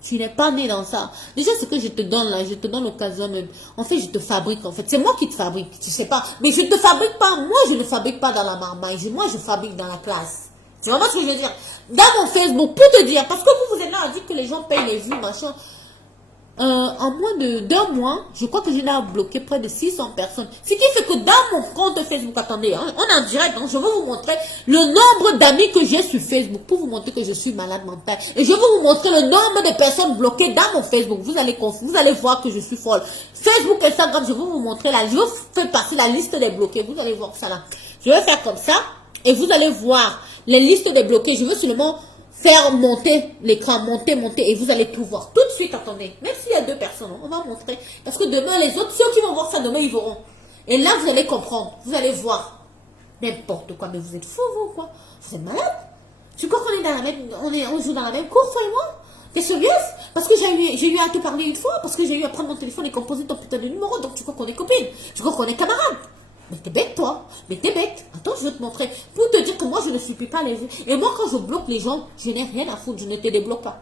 Tu n'es pas né dans ça. Déjà, ce que je te donne là, je te donne l'occasion même. En fait, je te fabrique, en fait. C'est moi qui te fabrique, tu sais pas. Mais je te fabrique pas. Moi, je ne fabrique pas dans la marmaille. Moi, je fabrique dans la classe. C'est vraiment ce que je veux dire. Dans mon Facebook, pour te dire, parce que vous êtes là à dire que les gens payent les vues, machin. En moins d'un mois, je crois que je n'ai bloqué près de 600 personnes. Ce qui fait que dans mon compte Facebook, attendez, hein, on est en direct, hein, je vais vous montrer le nombre d'amis que j'ai sur Facebook pour vous montrer que je suis malade mentale. Et je vais vous montrer le nombre de personnes bloquées dans mon Facebook. Vous allez voir que je suis folle. Facebook, Instagram, je vais vous montrer là. Je vais faire passer la liste des bloqués. Vous allez voir ça là. Je vais faire comme ça et vous allez voir les listes des bloqués. Je veux seulement faire monter l'écran, monter, et vous allez tout voir. Tout de suite, attendez. Même s'il y a 2 personnes, on va montrer. Parce que demain, les autres, ceux qui vont voir ça demain, ils verront. Et là, vous allez comprendre. Vous allez voir. N'importe quoi. Mais vous êtes fous, vous, quoi. Vous êtes malade. Tu crois qu'on est dans la même, on joue dans la même cour, toi et moi? T'es sérieuse? Parce que j'ai eu à te parler une fois, parce que j'ai eu à prendre mon téléphone et composer ton putain de numéro. Donc tu crois qu'on est copines? Tu crois qu'on est camarades? Mais t'es bête, toi. Mais t'es bête. Attends, je vais te montrer. Pour te dire que moi, je ne supplie pas les vues. Et moi, quand je bloque les gens, je n'ai rien à foutre. Je ne te débloque pas.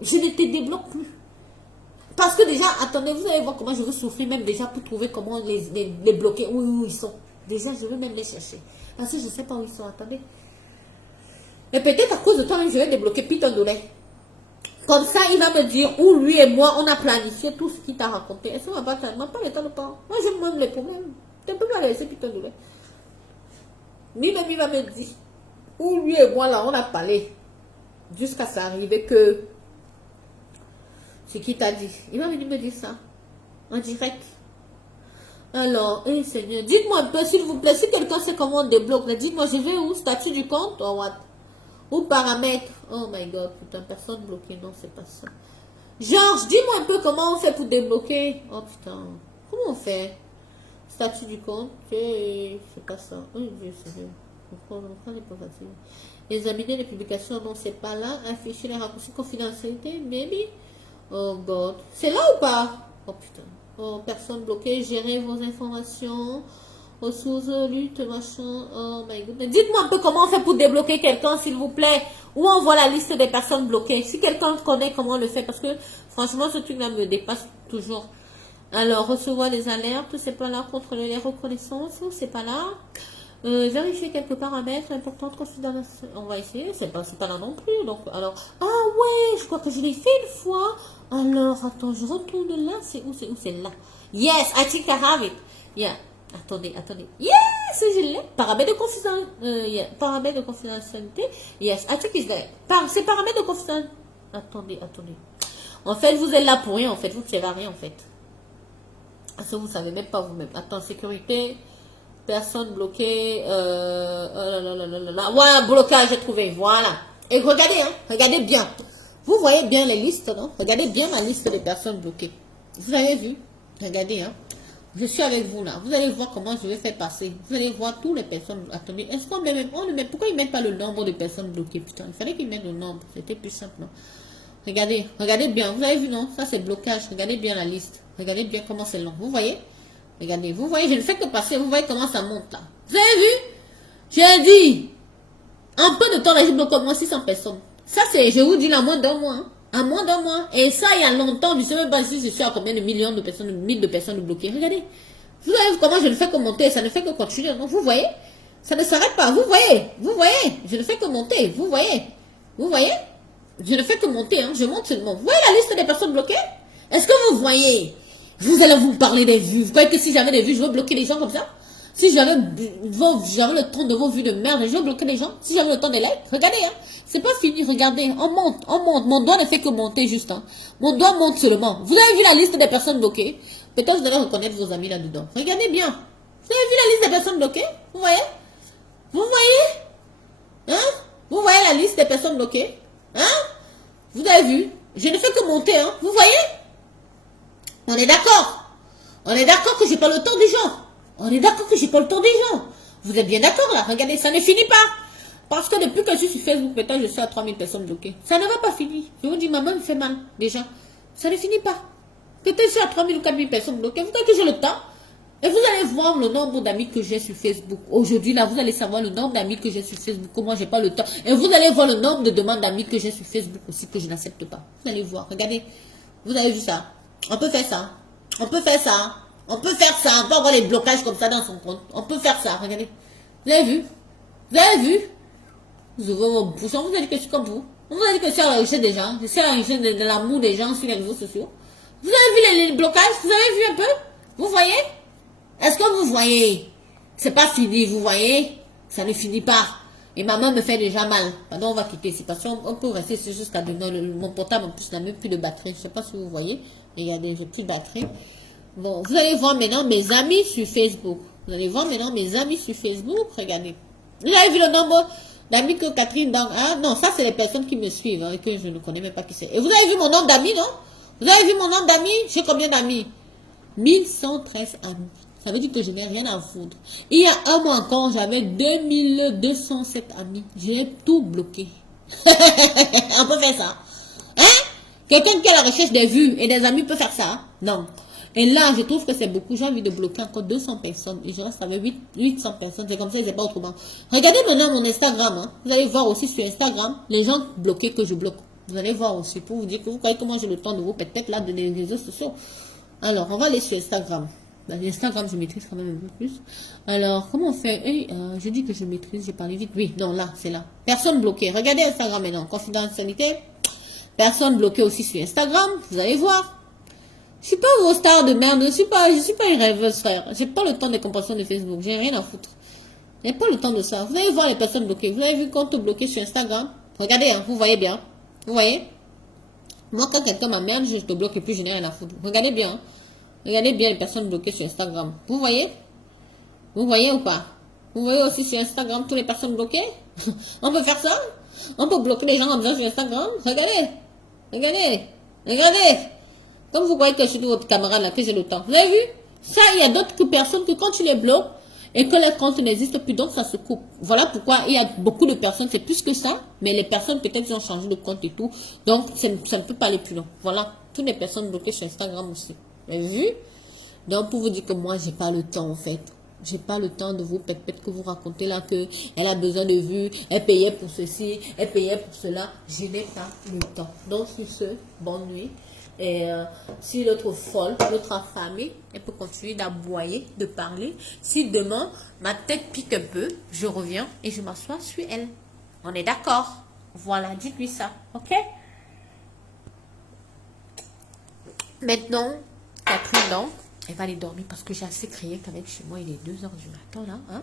Je ne te débloque plus. Parce que déjà, attendez, vous allez voir comment je veux souffrir même déjà pour trouver comment les bloquer. Où ils sont. Déjà, je veux même les chercher. Parce que je ne sais pas où ils sont. Attendez. Mais peut-être à cause de toi, je vais débloquer Python de lait. Comme ça, il va me dire où lui et moi, on a planifié tout ce qu'il t'a raconté. Est-ce qu'on va pas le temps de temps? Moi, je même les problèmes. Tu peux pas laisser Python de lait. Lui-même, il va me dire où lui et moi, là, on a parlé. Jusqu'à ça arriver que ce qu'il t'a dit. Il va venir me dire ça. En direct. Alors, Seigneur, dites-moi un peu, s'il vous plaît, si quelqu'un sait comment on débloque, dites-moi, je vais où? Statut du compte ou what? Ou paramètres? Oh my god, putain, personne bloquée. Non, c'est pas ça. Georges, dis-moi un peu comment on fait pour débloquer. Oh putain, comment on fait? Statut du compte, c'est pas ça. Oh Dieu, c'est Dieu. Examiner les publications, non, c'est pas là. Afficher les raccourcis confidentialité, maybe. Oh god. C'est là ou pas? Oh putain. Oh, personne bloquée, gérer vos informations. Ressources, lutte, machin. Oh my god. Dites-moi un peu comment on fait pour débloquer quelqu'un, s'il vous plaît. Où on voit la liste des personnes bloquées. Si quelqu'un connaît comment on le fait, parce que franchement, ce truc-là me dépasse toujours. Alors, recevoir les alertes, c'est pas là. Contrôler les reconnaissances, c'est pas là. Vérifier quelques paramètres importants confidentiels. On va essayer, c'est pas là non plus. Donc, alors, ah ouais, je crois que je l'ai fait une fois. Alors, attends, je retourne là. C'est où, c'est là. Yes, I think I have it. Yeah. Attendez. Yes, je l'ai. Paramètres de confidentialité. Yeah. Paramètres de confidentialité. Yes, I think it's there. C'est paramètres de confidentialité. Attendez. En fait, vous êtes là pour rien, en fait. Vous ne servez à rien, en fait. Parce que vous ne savez même pas vous-même. Attends, sécurité. Personne bloquée. Voilà, blocage, j'ai trouvé. Voilà. Et regardez, hein. Regardez bien. Vous voyez bien les listes, non? Regardez bien ma liste des personnes bloquées. Vous avez vu? Regardez, hein. Je suis avec vous là. Vous allez voir comment je vais faire passer. Vous allez voir toutes les personnes. Attendez, est-ce qu'on met même. Pourquoi ils ne mettent pas le nombre de personnes bloquées? Putain, il fallait qu'ils mettent le nombre. C'était plus simple, non? Regardez bien. Vous avez vu, non? Ça, c'est blocage. Regardez bien la liste. Regardez bien comment c'est long. Vous voyez? Regardez, vous voyez, je ne fais que passer, vous voyez comment ça monte là. Vous avez vu? J'ai dit, en peu de temps, là, j'ai bloqué au moins 600 personnes. Ça, c'est, je vous dis, là, moins d'un mois. Hein. À moins d'un mois. Et ça, il y a longtemps, je ne sais même pas si je suis à combien de millions de personnes, de milliers de personnes bloquées. Regardez. Vous voyez comment je ne fais que monter, ça ne fait que continuer. Non, vous voyez? Ça ne s'arrête pas. Vous voyez? Vous voyez? Je ne fais que monter. Vous voyez? Vous voyez? Je ne fais que monter. Hein. Je monte seulement. Vous voyez la liste des personnes bloquées? Est-ce que vous voyez? Vous allez vous parler des vues. Vous croyez que si j'avais des vues, je vais bloquer les gens comme ça? Si j'avais le temps de vos vues de merde, je vais bloquer les gens. Si j'avais le temps des likes, regardez, hein. C'est pas fini, regardez. On monte, on monte. Mon doigt ne fait que monter juste, hein. Mon doigt monte seulement. Vous avez vu la liste des personnes bloquées? Peut-être que vous allez reconnaître vos amis là-dedans. Regardez bien. Vous avez vu la liste des personnes bloquées? Vous voyez? Vous voyez? Hein? Vous voyez la liste des personnes bloquées? Hein? Vous avez vu? Je ne fais que monter, hein. Vous voyez? On est d'accord. On est d'accord que j'ai pas le temps des gens. On est d'accord que j'ai pas le temps des gens. Vous êtes bien d'accord là? Regardez, ça ne finit pas. Parce que depuis que je suis sur Facebook, peut-être je suis à 3000 personnes bloquées. Ça ne va pas finir. Je vous dis, maman me fait mal, déjà. Ça ne finit pas. Peut-être je suis à 3000 ou 4000 personnes bloquées. Vous croyez que j'ai le temps? Et vous allez voir le nombre d'amis que j'ai sur Facebook. Aujourd'hui, là, vous allez savoir le nombre d'amis que j'ai sur Facebook. Comment j'ai pas le temps. Et vous allez voir le nombre de demandes d'amis que j'ai sur Facebook aussi que je n'accepte pas. Vous allez voir. Regardez. Vous avez vu ça? On peut faire ça. On peut faire ça. On peut faire ça. On peut avoir des blocages comme ça dans son compte. On peut faire ça. Regardez. Vous avez vu? Vous avez vu? Vous ouvrez vos bouches. On vous a dit que je suis comme vous. On vous a dit que je suis à la recherche des gens. Je suis à la recherche de l'amour des gens sur les réseaux sociaux. Vous avez vu les blocages? Vous avez vu un peu? Vous voyez? Est-ce que vous voyez? C'est pas fini, vous voyez? Ça ne finit pas. Et maman me fait déjà mal. Pardon, on va quitter ici. Parce qu'on peut rester ici jusqu'à demain. Mon portable, en plus, n'a même plus de batterie. Je sais pas si vous voyez. Regardez, j'ai plus de batterie. Bon, vous allez voir maintenant mes amis sur Facebook. Vous allez voir maintenant mes amis sur Facebook. Regardez. Vous avez vu le nombre d'amis que Catherine... Ah, non, ça, c'est les personnes qui me suivent. Hein, et que je ne connais même pas qui c'est. Et vous avez vu mon nombre d'amis, non? Vous avez vu mon nombre d'amis? J'ai combien d'amis? 1113 amis. Ça veut dire que je n'ai rien à foutre. Il y a un mois encore, j'avais 2207 amis. J'ai tout bloqué. On peut faire ça. Hein? Quelqu'un qui a la recherche des vues et des amis peut faire ça? Hein? Non. Et là, je trouve que c'est beaucoup. J'ai envie de bloquer encore 200 personnes. Et je reste avec 800 personnes. C'est comme ça, c'est pas autrement. Regardez maintenant mon Instagram. Hein. Vous allez voir aussi sur Instagram les gens bloqués que je bloque. Vous allez voir aussi pour vous dire que vous voyez comment j'ai le temps de vous peut-être là de les réseaux sociaux. Alors, on va aller sur Instagram. Instagram, je maîtrise quand même un peu plus. Alors, comment on fait? Je dis que je maîtrise, j'ai parlé vite. Oui, non, là, c'est là. Personne bloquée. Regardez Instagram maintenant. Confidentialité. Personne bloquée aussi sur Instagram. Vous allez voir. Je suis pas vos stars de merde. Je suis pas une rêveuse, frère. J'ai pas le temps des comparaisons de Facebook. J'ai rien à foutre. J'ai pas le temps de ça. Vous allez voir les personnes bloquées. Vous avez vu compte bloqué sur Instagram? Regardez, hein, vous voyez bien. Vous voyez? Moi, quand quelqu'un m'emmerde, je te bloque et puis je n'ai rien à foutre. Regardez bien. Hein. Regardez bien les personnes bloquées sur Instagram. Vous voyez? Vous voyez ou pas? Vous voyez aussi sur Instagram toutes les personnes bloquées? On peut faire ça? On peut bloquer les gens comme ça sur Instagram? Regardez. Regardez. Regardez. Comme vous voyez que je suis de votre camarade là, que j'ai le temps. Vous avez vu? Ça, il y a d'autres personnes que quand tu les bloques et que les comptes n'existent plus, donc ça se coupe. Voilà pourquoi il y a beaucoup de personnes, c'est plus que ça, mais les personnes peut-être ils ont changé de compte et tout. Donc ça ne peut pas aller plus loin. Voilà. Toutes les personnes bloquées sur Instagram aussi. Vous avez vu? Donc, pour vous dire que moi, j'ai pas le temps, en fait. J'ai pas le temps de vous, peut-être que vous racontez là que elle a besoin de vues, elle payait pour ceci, elle payait pour cela. Je n'ai pas le temps. Donc, sur ce, bonne nuit. Et si l'autre folle, l'autre affamée, elle peut continuer d'aboyer, de parler. Si demain, ma tête pique un peu, je reviens et je m'assois sur elle. On est d'accord? Voilà, dites-lui ça, ok? Maintenant, Catherine, donc, elle va aller dormir parce que j'ai assez crié quand même chez moi. Il est 2h du matin, là. Hein?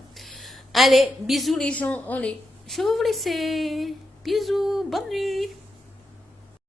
Allez, bisous les gens. Allez, je vais vous laisser. Bisous, bonne nuit.